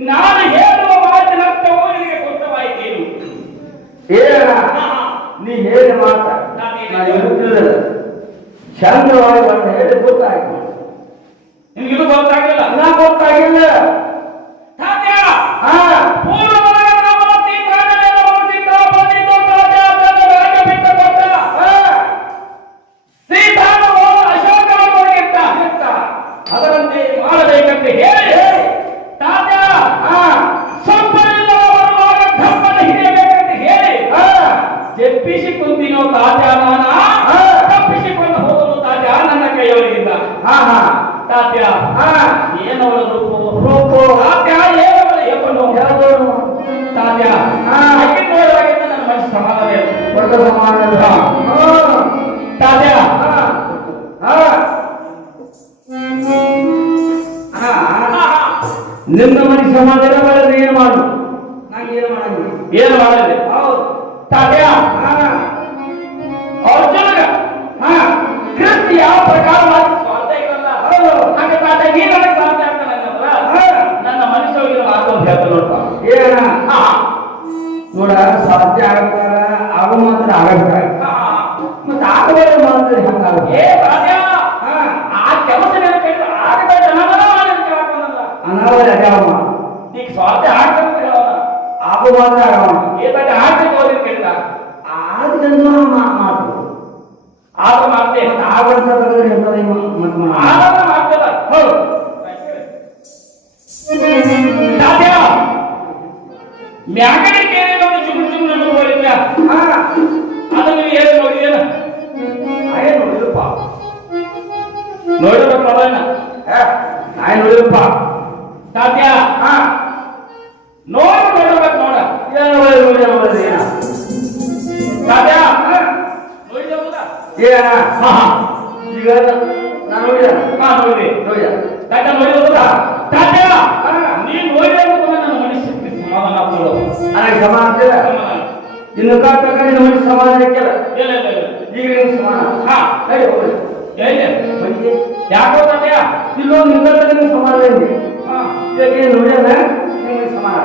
ನಾನು ಹೇಳುವ ಮಾತಿನ ಅರ್ಥವು ನಿನಗೆ ಗೊತ್ತವಾಯಿತೇನು? ಏನ ನೀ ಹೇಳಿ ಮಾತ ಚಂದ್ರವಾಗಿ ಒಂದು ಹೇಳಿ ಗೊತ್ತಾಯ್ತು. ನಿಮ್ಗೆ ಇದು ಗೊತ್ತಾಗಿಲ್ಲ? ನಾ ಗೊತ್ತಾಗಿಲ್ಲ. ತಾತ್ಯ ಪೂರ್ವವರೆಗೆ ನಮ್ಮ ಸೀತಾನೆಲ್ಲ ಮನಸ್ಸಿಂದ ಬಂದಿದ್ದು ತಾತ್ಯ ತನ್ನ ರಾಜ್ಯ ಬಿಟ್ಟು ಕೊಟ್ಟ. ಸೀತಾನ ಅಶೋಕನಿಗಿಂತ ಅದರಂತೆ ಮಾಡಬೇಕಂತ ಹೇಳಿ ತಾತ್ಯ ಸ್ವಲ್ಪನಿಂದ ಬರುವಾಗ ಧರ್ಮದ ಹಿಡಿಯಬೇಕಂತ ಹೇಳಿ ಜಪ್ಪಿಸಿ ಕುಂತಿನೋ ತಾತ್ಯ ನಾನ ತಪ್ಪಿಸಿಕೊಂಡು ಹೋಗಲು ತಾತ್ಯ ನನ್ನ ಕೈಯೊಳಗಿದ್ದ. ತಾತ್ಯ ಏನವಳ ರೂಪು ತಾತ್ಯ ಏನವಳ ಹೇಕೊಂಡು ತಾತ್ಯ ನೋಡುವಾಗಿದ್ದ ನನ್ನ ಮನಸ್ಸು ಸಮಾಧಾನ ದೊಡ್ಡ ಸಮಾನ ತಾತ್ಯ ನಿನ್ನ ಮನೆ ಸಮಾಧಾನ ಮಾಡಿದ್ರೆ ಏನು ಮಾಡು? ನಾನು ಏನು ಮಾಡಂಗಿಲ್ಲ. ಏನು ಮಾಡಲಿ? ಹೌದು ತಾತ್ಯ ಅರ್ಜುನಗ ಕೃಷ್ಣ ಯಾವ ಪ್ರಕಾರವಾಗಿ ಸ್ವಾರ್ಥ ಇರಲ್ಲ. ಹಾಗೆ ತಾತ್ಯ ನೀ ನನಗೆ ಸ್ವಾರ್ಥ ಆಗ್ತಾನಲ್ಲ ನನ್ನ ಮನುಷ್ಯರಿಗೆ ಮಾತು ಅಂತ ಹೇಳ್ತಾ ನೋಡ್ಪ. ಏನ ನೋಡ ಸಾಧ್ಯ ಆಗ್ತಾರ ಆಗ ಮಾತ್ರ ಆಗಬೇಕಾಗ ಮತ್ತೆ ಆಗಬೇಡ ಮಾಡಿದ್ರೆ ಹಂಗಾಗ ತಾತ್ಯ ಆ ಕೆಲಸ ಕೇಳಿದ್ರೆ ಆಗಬೇಕು ಅನಾವರಣ ಅನಾವರಣ ಈಗ ಸ್ವಾರ್ಥ ಆಗ್ತದೆ ಹೇಳೋಣ ಆಗ ಮಾತ್ರ ಆಗವ ಏನಾದ್ರೆ ಆಗ್ತದೆ ಹೋಗಿ ಕೇಳಿದ ಆದ್ರಿಂದ ಮಾತು ಆಗ ಮಾಡ್ತೇ ಆಗಂತ ಆಗ ಮಾಡ್ತದ. ಹೌದು ತಾತ್ಯ ಮ್ಯಾಗಡಿ ಕೇಳಿ ಒಂದು ಚುಮ್ ನನ್ನ ಹೋಗಿದ್ದ ಅದನ್ನು ನೀವು ಹೇಳಿ ನೋಡಿದೇನ? ಏನು ನೋಡಿದಪ್ಪ ನೋಡಿದ್ರೆ ಪ್ರಧಾನ ನಾಯಿ ನೋಡಿದಪ್ಪ ತಾತ್ಯ ಏನ ಹಾ ಹಾ ಈಗ ನಾನು ನೋಡಿದ ಹಾ ನೋಡಿ ನೋಡಿದ ತಾತ ನೋಡಿದ ತಾತ ನೀನ್ ನೋಡಿದ ನನ್ನ ಮನಸ್ಸಿಗೆ ಸಮಾಧಾನ ಆಗ್ತದೆ ನನಗೆ ಸಮಾನ ಅಂತಿಲ್ಲ ಇನ್ನು ಕಾತಕ ನಿನ್ನ ಮನಸ್ಸು ಸಮಾಧಾನ ಇಕ್ಕಿಲ್ಲ ಇಲ್ಲ ಇಲ್ಲ ಇಲ್ಲ ಈಗ ನಿನ್ನ ಸಮಾನ ಹಾ ನಡಿ ಹೋಗ್ರಿ ಹೇಗೆ ಬನ್ನಿ ಯಾಕೋ ತಾತ್ಯ ಇಲ್ಲೊಂದು ನಿನ್ನ ನಿನ್ನ ಸಮಾನ ಇದೆ ಹಾ ಈಗ ನೀನು ನೋಡ್ಯಾನ ನಿನ್ನ ಸಮಾನ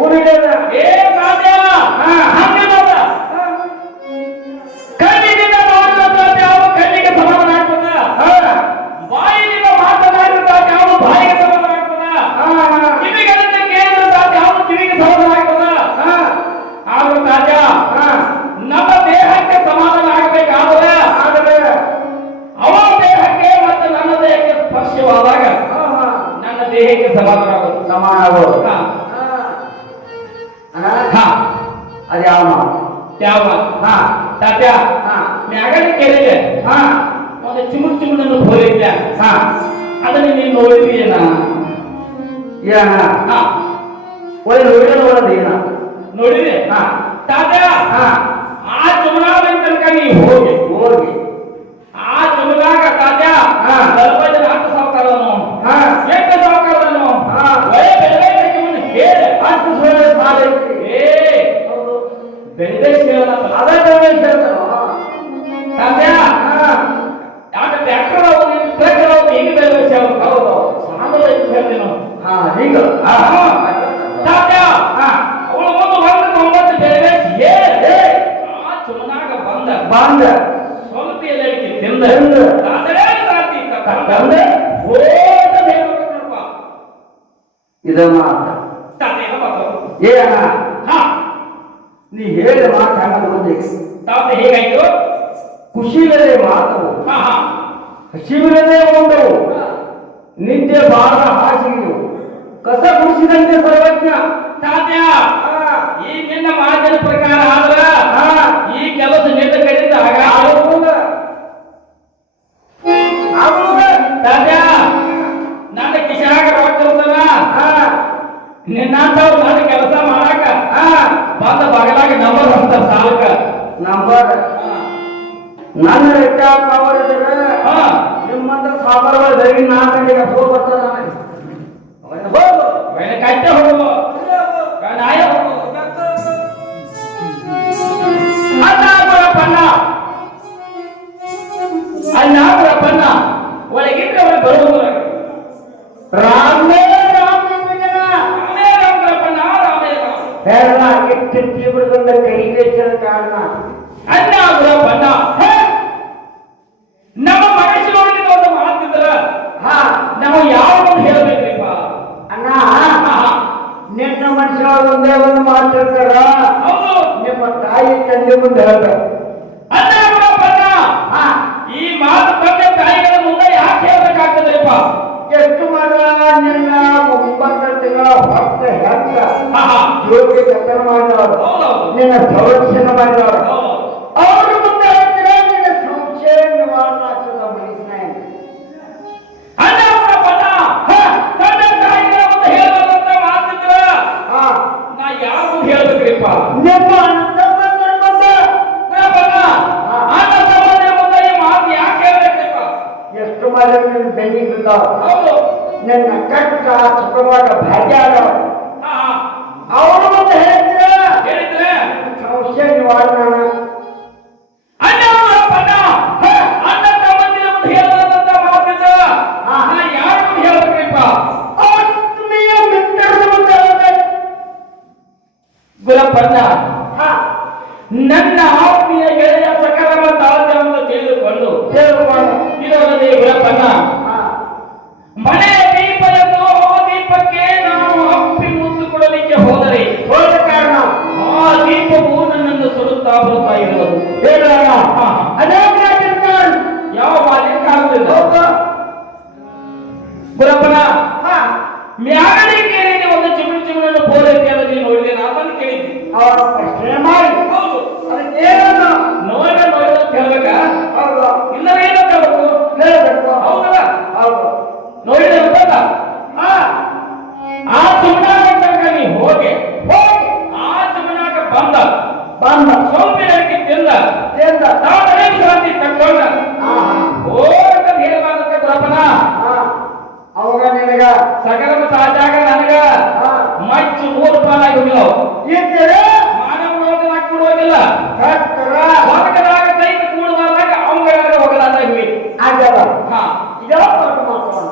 ಊರಿಲ್ಲ ಏ ತಾತ್ಯ ಹಾ ಹಂಗೆ ನೋಡ ಕಣ್ಣಿನಿಂದ ನೋಡಿದ ತಾತ್ಯ ಯಾವ ಕಣ್ಣಿಗೆ ಸಮಾಧಾನ ಆಗ್ತದ ಹಾ ಬಾಯಿನಿಂದ ಮಾತನಾಡಿದ ತಾತ್ಯ ಯಾವ ಬಾಯಿಗೆ ಸಮಾಧಾನ ಆಗ್ತದ ಕಿವಿಗಳಿಂದ ಕೇಳಿದ ತಾತ್ಯ ಯಾವ ಕಿವಿಗೆ ಸಮಾಧಾನ ಆಗ್ತದ ಆದ್ರೂ ತಾತ್ಯ ನಮ್ಮ ದೇಹಕ್ಕೆ ಸಮಾಧಾನ ಆಗಬೇಕಾದ್ರೆ ಅವರ ದೇಹಕ್ಕೆ ಮತ್ತು ನನ್ನ ದೇಹಕ್ಕೆ ಸ್ಪರ್ಶವಾದಾಗ ನನ್ನ ದೇಹಕ್ಕೆ ಸಮಾಧಾನ ಆಗೋದು ಸಮಾನ ಆಗೋದು ಹಾ ಹಾ ಅದು ಯಾವ ಯಾವ ಹಾ ತಾತ್ಯ ಹಾ ಮ್ಯಾಗಡೆ ಕೇಳಿದೆ ಹಾ ಒಂದು ಚಿಮುಕ್ ಹೋಲಿದ್ದೆ ಹಾ ಅದನ್ನ ನೀನು ನೋಡಿದೀಯನ ಏನ ಹಾ ಒಳ್ಳೆ ನೋಡಿದ ಒಳದ ಏನ ನೋಡಿದೆ ಹಾ ತಾತ್ಯ ಹಾ ಆ ಚುನಾವಣೆ ತನಕ ನೀವು ಹೋಗಿ ಹೋಗಿ ಆ ಚುನಾಗ ತಾತ್ಯ ಹಾ. ದಳಪತಿ ಹತ್ತು ಸಾವುಕಾರನು ಹಾ ಎಂಟು ಸಾವುಕಾರನು ಹಾ. ಒಳ್ಳೆ ಬೆಳೆ ಮುಂದೆ ಹೇಳಿ ಹತ್ತು ಸೊಳ್ಳೆ ಸಾಲ ಐತಿ. ಏ ಬೆಳೆ ಹೇಳಲ್ಲ ಅದೇ ಬೆಳೆ ಹೇಳ್ತಾರೋ. ತಾತ್ಯ ಹಾ ಯಾಕೆ ಟ್ರ್ಯಾಕ್ಟರ್ ಟ್ರ್ಯಾಕ್ಟರ್ ಈಗ ಬೆಳೆ ಹೌದು ಸಾಲ ಹೇಳ್ತೇನೆ ಹಾ ಹಿಂಗ ತಾತ್ಯ ಹಾ ಅವಳು ಒಂದು 9 ಬೆಳೆ ಹೇಳಿ ಆ ಚುನಾಗ ಬಂದ ಸ್ವಲ್ಪ ಎಲ್ಲಕ್ಕೆ ತಿಂದ ತಿಂದ. ತಾತರೇ ಸಾತಿ ತಂದೆ ಓಟ ಹೇಳ್ಬೇಕಪ್ಪ ಇದ ಮಾತ ತಾತೇನ ಬಾಬು ಏನ ಹಾ ನೀ ಹೇಳಿದ ಮಾತು ಹಂಗ ಬಂದಿ ತಾತ ಹೇಗಾಯ್ತು ಖುಷಿಲೇ ಮಾತು ಹಾ ಹಾ ಹಸಿವಿನದೇ ಉಂಡವು ನಿದ್ದೆ ಬಾಳ ಹಾಸಿಗೆಯು ಕಸ ಗುಡಿಸಿದಂತೆ ಸರ್ವಜ್ಞ ತಾತ್ಯ ಹಾ ಈ ನಿನ್ನ ಮಾತಿನ ಪ್ರಕಾರ ಆದ್ರ ಹಾ ಈ ಕೆಲಸ ನಿನ್ನ ಕಡೆಯಿಂದ ಆಗ ತಾತ್ಯ ನನ್ನ ಕಿಶಾಗ ರೊಕ್ಕ ನಿನ್ನಂತವ್ರು ನನ್ನ ಕೆಲಸ ಮಾಡಾಕ ಬಂದ ಬಗಲಾಗ ನಂಬರ್ ಹಾಕ್ತಾರ ಸಾಲಕ್ಕ ನಂಬರ್ ನನ್ನ ರೆಕ್ಕ ಪವರ್ ಇದ್ರೆ ಹಾ ನಿಮ್ಮಂತ ಸಾಂಬಾರ್ಗಳು ಬೆಳಗ್ಗೆ 4 ಗಂಟೆಗೆ ಹೋಗಿ ಬರ್ತದ ಹೋಗು ಬೇರೆ ಕಟ್ಟೆ ಹೋಗು ನಾಯ ಹೋಗು ಅಲ್ಲ ಪನ್ನ ಒಳಗಿದ್ರೆ ಅವಳು ಬರುವುದು ರಾಮೇ ರಾಮಪನ್ನ ರಾಮೇ ಹೇಳ ಕೆಟ್ಟ ತೀವ್ರದಿಂದ ಕೈಗೆ ಕಾರಣ ಅನ್ನ ಪನ್ನ ನಮ್ಮ ಮನಸ್ಸಿನೊಳಗೆ ಒಂದು ಮಾತಿದ್ರ ಹಾ ನಾವು ಯಾವಾಗ ಹೇಳಬೇಕ್ರಿಪ್ಪ ಅಣ್ಣ ನಿನ್ನ ಮನುಷ್ಯರೊಳಗೆ ಒಂದೇ ಒಂದು ಮಾತಿರ್ತಾರ ಹೌದು ನಿಮ್ಮ ತಾಯಿ ತಂದೆ ಮುಂದೆ ಹೇಳ್ಬೇಕು ಅನ್ನ ಪನ್ನ ಹಾ ಈ ಮಾತು ತಂದೆ ತಾಯಿಗಳ ಮುಂದೆ ಯಾಕೆ ಹೇಳ್ಬೇಕಾಗ್ತದ್ರಿಪ್ಪ ಎಷ್ಟು ಮರ ನಿನ್ನ 9 ತಿಂಗಳ ಹೊತ್ತ ಹೆಂಗ ಹಾ ಹಾ ಜೋಗಿ ಜತನ ಮಾಡಿದವರು ಹೌದೌದು ನಿನ್ನ ಸಂರಕ್ಷಣೆ ಮಾಡಿದವರು ಹೌದು ಅವ್ರ ಮುಂದೆ ಹೇಳ್ತೀರ ನಿನ್ನ ಸಂಶಯ ನಿವಾರಣೆ ಆಗ್ತದ ಮನುಷ್ಯನ ಅನ್ನ ಪನ್ನ ತಂದೆ ತಾಯಿಗಳ ಮುಂದೆ ಹೇಳಬೇಕಂತ ಮಾತಿದ್ರ ಹಾ ನಾ ಯಾರ ಮುಂದೆ ಹೇಳ್ಬೇಕ್ರಿಪ್ಪ ನಿಮ್ಮ ಅಣ್ಣತಮ್ಮಂದಿರ ಮುಂದೆ ಅಣ್ಣ ತಮ್ಮಂದಿರ ಮುಂದೆ ಈ ಮಾತು ಯಾಕೆ ಹೇಳ್ಬೇಕ್ರಿಪ್ಪ ಎಷ್ಟು ಮರ ನಿನ್ನ ಬೆನ್ನಿಗೆ ಬಿದ್ದಾವ ಹೌದು ನಿನ್ನ ಕಟ್ಟ ಸುಖವಾದ ಭಾಗ್ಯ ಆದವ ಹಾ ಹಾ ಅವ್ರ ಮುಂದೆ ಹೇಳ್ತೀರ ಹೇಳಿದ್ರೆ ಸಂಶಯ ನಿವಾರಣೆ ಅಣ್ಣ ತಮ್ಮಂದಿರ ಮುಂದೆ ಹೇಳಬೇಕಂತ ಮಾತಿದ್ರ ನಾ ಯಾರ ಮುಂದೆ ಹೇಳ್ಬೇಕ್ರಿಪ್ಪ ಆತ್ಮೀಯ ಮಿತ್ರರ ಮುಂದೆ ಹೇಳ್ಬೇಕು ಗುಲಪನ್ನ ಹಾ ನನ್ನ ಆತ್ಮೀಯ ಗೆಳೆಯ ಸಕಲವ ತಾಳ್ಯವನ್ನು ತಿಳಿದುಕೊಂಡು ಇದಲ್ಲದೆ ಗುಲಪನ್ನ ಹಾ ಮನೆಯ ದೀಪವನ್ನು ಆ ದೀಪಕ್ಕೆ ನಾವು ಅಪ್ಪಿ ಮುತ್ತು ಕೊಡಲಿಕ್ಕೆ ಹೋದರೆ ಹೋದ ಕಾರಣ ಆ ದೀಪವು ನನ್ನನ್ನು ಸುಡುತ್ತಾ ಬರುತ್ತಾ ಇರುವುದು ಹೇಳೋಣ ಹಾ. ಅದೇ ಕಾರಣ ಯಾವ ಮಾಲಿಕ ಆಗುವುದಿಲ್ಲ ಹೌದು ಗುಲಪನ ಹಾ ಮ್ಯಾಗಡಿ ಕೇಳಿ ಒಂದು ಚಿಮುಣನ್ನು ಪೋಲೈತಿ ಅಂತ ನೀನು ನೋಡಿದೆ ನಾನು ಕೇಳಿದ್ದೆ ಅವರ ಪ್ರಶ್ನೆ ಮಾಡಿ ಹೌದು ಅದಕ್ಕೆ ಏನನ್ನು ನೋಡಿದ ಅಂತ ಹೇಳ್ಬೇಕಾ ಹೌದು ಇಲ್ಲ ಏನಂತ ಹೇಳ್ಬೇಕು ಹೇಳಬೇಕು ಹೌದಲ್ಲ ಹೌದು ನೋಡಿದ ಗೊತ್ತಲ್ಲ ಹಾ ಆ ಚಿಮಣಾಗ ತನಕ ನೀ ಹೋಗಿ ಹೋಗಿ ಆ ಚಿಮಣಾಗ ಬಂದ ಬಂದ ಸೋಂಪಿನ ತಿಂದ ತಿಂದ ತಾವು ಇದ್ದರೆ ಮಾನವ ಲೋಕದಾಗ ಕೂಡುವಾಗಿಲ್ಲ ಸತ್ತರ ಸ್ವರ್ಗದಾಗ ಸಹಿತ ಕೂಡುವಾಗ ಅವಂಗ ಹೋಗಲಾಗಿ ಆಗಲ್ಲ ಹಾ ಇದೆಲ್ಲ ದೊಡ್ಡ ಮಾತು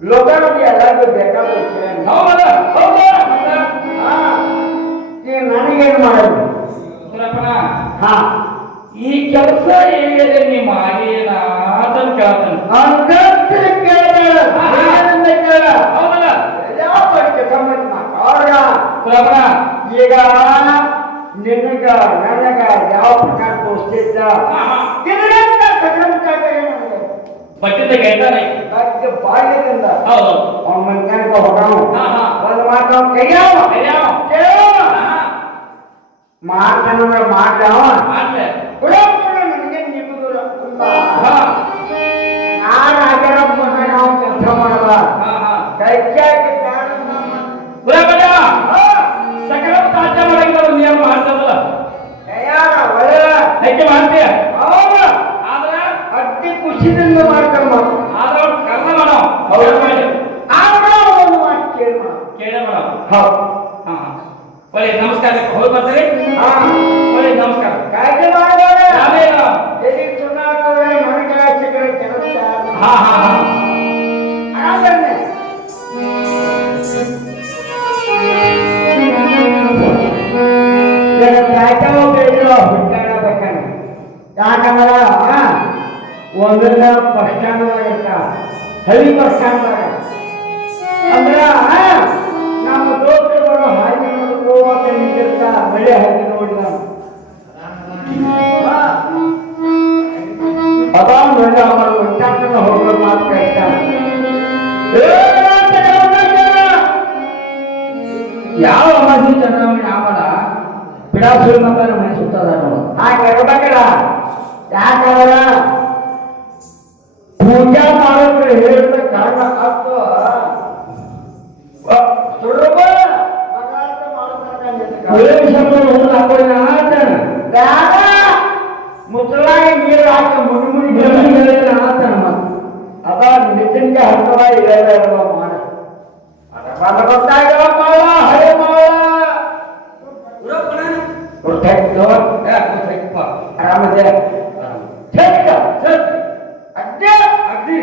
ಲೋಕದಲ್ಲಿ ಎಲ್ಲರಿಗೂ ಬೇಕಾದ ವಿಷಯ ಹೌದಲ್ಲ ಹೌದಾ ಈಗ ನನಗೇನು ಮಾಡೋದು ಸುರಪ್ಪನ ಹಾ ಈ ಕೆಲಸ ಏನಿದೆ ನೀ ಮಾಡೇನ ಅದನ್ನ ಕೇಳ್ತಾನೆ ಅಂತಂದ್ರೆ ಕೇಳ ಕೇಳ ಹೌದಲ್ಲ ಯಾವ ಕೆಲಸ ಮಾಡಿ ಮಾತಾಡ ಸುರಪ್ಪನ ಈಗ ನಿನಗ ನನಗ ಯಾವ ಪ್ರಕಾರ ತೋರಿಸ್ತಿದ್ದ ಇದರಿಂದ ಸಕ್ರಮಕಾಗ ಬಟ್ಟಿದ್ದ ಕೇಳ್ತಾನೆ ಅದಕ್ಕೆ ಬಾಲ್ಯದಿಂದ ಹೌದು ಅವನ ಮನ್ಯಾಗ ಹೋಗವ ಒಂದು ಮಾತು ಕೈಯಾವ ಕೈಯಾವ. ಕೇಳವ ಮಾತನಂದ್ರ ಮಾಡ್ದವ ಮಾಡ್ಲೆ ಕೂಡ ನನಗೆ ನಿಮ್ಮದು ಹಾ ನಾನು ಆಗ್ಯಾರಪ್ಪ ನಾವು ಕೆಲಸ ಮಾಡಲ್ಲ ಹಾ ಹಾ ಕೈಯಾಗಿ ಸುರಪ್ಪನ ಸಕಲ ತಾಜಾ ಮಾಡಂಗಿಲ್ಲ ನಿಯಮ ಮಾಡ್ತದಲ್ಲ ತಯಾರ ಒಳ್ಳೆ ಹೆಚ್ಚು ಮಾಡ್ತೀಯ ಹೌದ ಆದ್ರೆ ಅತಿ ಖುಷಿದಿಂದ ಮಾಡ್ಕೊಂಬ ಆದ್ರೆ ಅವ್ರು ಕರ್ಮ ಮಾಡೋ ಆದ್ರೆ ಒಂದು ಮಾತು ಕೇಳಿ ಕೇಳೇ ಮಾಡೋ ಹೌದು ಹಾ ಹಾ ಒಳ್ಳೆ ನಮಸ್ಕಾರ ಹೋಗಿ ಬರ್ತೀರಿ ಹಾ ಒಳ್ಳೆ ನಮಸ್ಕಾರ ಕಾಯ್ದೆ ಮಾಡಿದವ ಯಾವೇನು ಎಲ್ಲಿ ಸುನಾತವೆ ನನಗೆ ಸಿಕ್ಕರೆ ಕೆಲಸ ಹಾ ಹಾ ಹಾ ಆರಾಮನೆ ಕಾಯ್ತಾವ ಬೇಡ ಹುಡ್ಕಾಡಬೇಕಂದ್ರೆ ಯಾಕಂದ್ರ ಒಂದೊಂದ ಬಸ್ ಸ್ಟ್ಯಾಂಡ್ದಾಗ ಇರ್ತಾವ ಹಳ್ಳಿ ಬಸ್ ಸ್ಟ್ಯಾಂಡ್ದಾಗ ಅಂದ್ರ ನಮ್ಮ ದೋಸ್ತರು ಹಾಗೆ ನೋಡ್ಕೋತ ನಿಂತಿರ್ತಾರ ಒಳ್ಳೆ ಹಾಗೆ ನೋಡಿದ ಅದಾವ ಒಳ್ಳೆ ಅವರ ಉಚ್ಚಾಟನ ಹೋಗೋ ಮಾತು ಕೇಳ್ತಾನೆ ಯಾವ ಅಮಾಸಿ ಚಂದ್ರಮಣಿ ಆಮಲ ಬಿಡಾಸುರಿ ಮಕ್ಕಳ ಮನೆ ಸುತ್ತದ ನೋಡು ಹಾಗೆ ಇರ್ಬೇಕಲ್ಲ ಯಾಕಂದ್ರ ಪೂಜಾ ಮಾಡೋದ್ರೆ ಹೇಳಿದ ಕಾರಣ ಆತು ಸುಲಭ ಮುಸಲಾಗಿ ನೀರು ಹಾಕಿ ಮುಡಿ ಮುಡಿ ಅದ ನಿಜನ್ಗೆ ಹತ್ತದ ಇರಲ್ಲ ಮಾಡ ಅದ ಗೊತ್ತಾಗಲ್ಲ ಮಾಡ ಹಳೆ ಮಾಡ ಆರಾಮದೆ ಅಡ್ಡ ಅಗ್ದಿ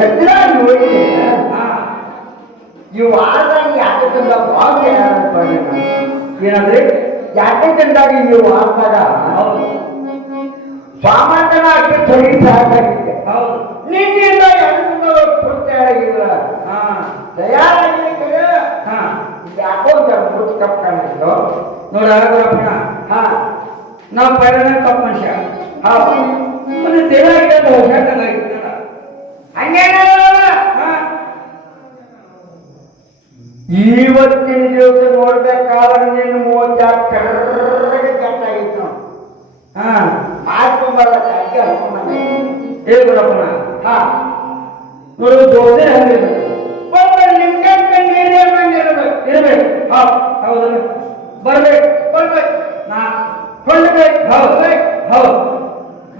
ಸದ್ಯ ನೋಡಿ ಈ ವಾರದಾಗ ಯಾಕೆ ತಂದ ಭಾಳ ಏನಂದ್ರೆ ಯಾಕೆ ತಂದಾಗ ಈ ವಾರದಾಗ ಸಾಮಾನ್ಯನ ಅಷ್ಟು ತೊಡಗಿ ಸಾಕಾಗಿದೆ ಹೌದು ನಿನ್ನೆಲ್ಲ ಎರಡು ಪೂರ್ತಿ ಆಗಿಲ್ಲ ತಯಾರಾಗಿದೆ ಹಾ ಯಾಕೋ ಮುಟ್ಟು ಕಪ್ ಕಾಣಿಸ್ತು ನೋಡ ಗುರಪ್ಪಣ್ಣ ಹಾ ನಾವು ಪೈರನ ಕಪ್ ಮನುಷ್ಯ ಹೌದು ಮತ್ತೆ ದೇವಾಗಿದೆ ಹುಷಾರಲ್ಲ ಹಂಗೇನ ಹಾ ಇವತ್ತಿನ ದಿವಸ ನೋಡ್ಬೇಕಾದ್ರೆ ನೀನು 36 ಕರ್ರಗೆ ಕಟ್ಟಾಗಿತ್ತು ಹಾ ಮಾಡ್ಕೊಂಬಲ್ಲ ಕಾಯ್ಕೆ ಹಾಕೊಂಡ ಏ ಗುರಪ್ಪಣ್ಣ ಹಾ ನೋಡು ದೋಸೆ ಹಂಗಿರ್ಬೇಕು ಒಬ್ಬ ನಿಮ್ಗೆ ನೀರೇ ಬಂದಿರಬೇಕು ಇರ್ಬೇಕು ಹೌದಲ್ಲ ಬರ್ಬೇಕು ಬರ್ಬೇಕು ನಾ ಕೊಂಡ್ಬೇಕು ಹೌದು ಹೌದು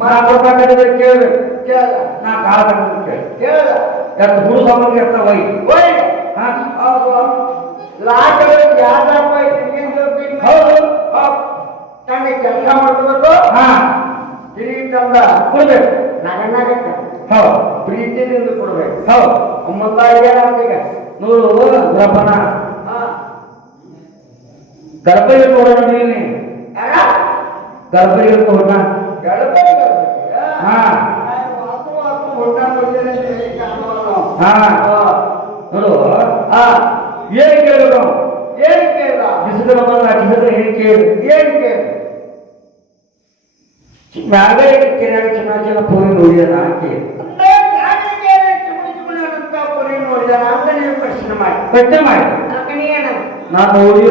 ಮರ ಕೊಡ್ಬೇಕಾದ್ರೆ ಕೇಳ್ಬೇಕು ಕೇಳ ನಾ ಕಾಲ ತಗೊಂಡು ಕೇಳಿ ಕೇಳ ಯಾಕೆ ಗುರು ಸಂಬಂಧ ಇರ್ತಾವ ವೈ ಹೋಯ್ ಹಾ ಹೌದು ಲಾಟ್ ಯಾವ್ದಪ್ಪ ಹೌದು ನನಗೆ ಕೆಲಸ ಮಾಡ್ಬೇಕು ಹಾ ತಿರುಗಿ ತಂದ ಕೊಡ್ಬೇಕು ನಗನಾಗತ್ತ ಹೌದು ಪ್ರೀತಿದಿಂದ ಕೊಡ್ಬೇಕು ಹೌದು ಅಮ್ಮಂತ ಏನಾಗ್ತೀಗ ನೋಡು ಗುರಪ್ಪಣ್ಣ ಹಾ ಗರ್ಭಯ್ಯ ಕೊಡೋಣ ನೀನು ಯಾರ ಗರ್ಭಯ್ಯ ಕೊಡೋಣ ಗಣಪತಿ ಹಾ ಹಾ ನೋಡು ಹಾ ಏನ್ ಕೇಳಬೇಕು ಏನ್ ಕೇಳ ಕಿಸಿದ್ರ ಬಂದ ಕಿಸಿದ್ರೆ ಏನ್ ಕೇಳಿ ಏನ್ ಕೇಳ ಮ್ಯಾಗಡೆ ಕೆರೆಯಾಗ ಚೆನ್ನಾಗಿ ಪೂರಿ ನೋಡಿದ ಹಾಕಿ ನೋಡಿದ ಅಂತ ನೀವು ಪ್ರಶ್ನೆ ಮಾಡಿ ಪ್ರಶ್ನೆ ಮಾಡಿ ನಾನು ನೋಡಿದ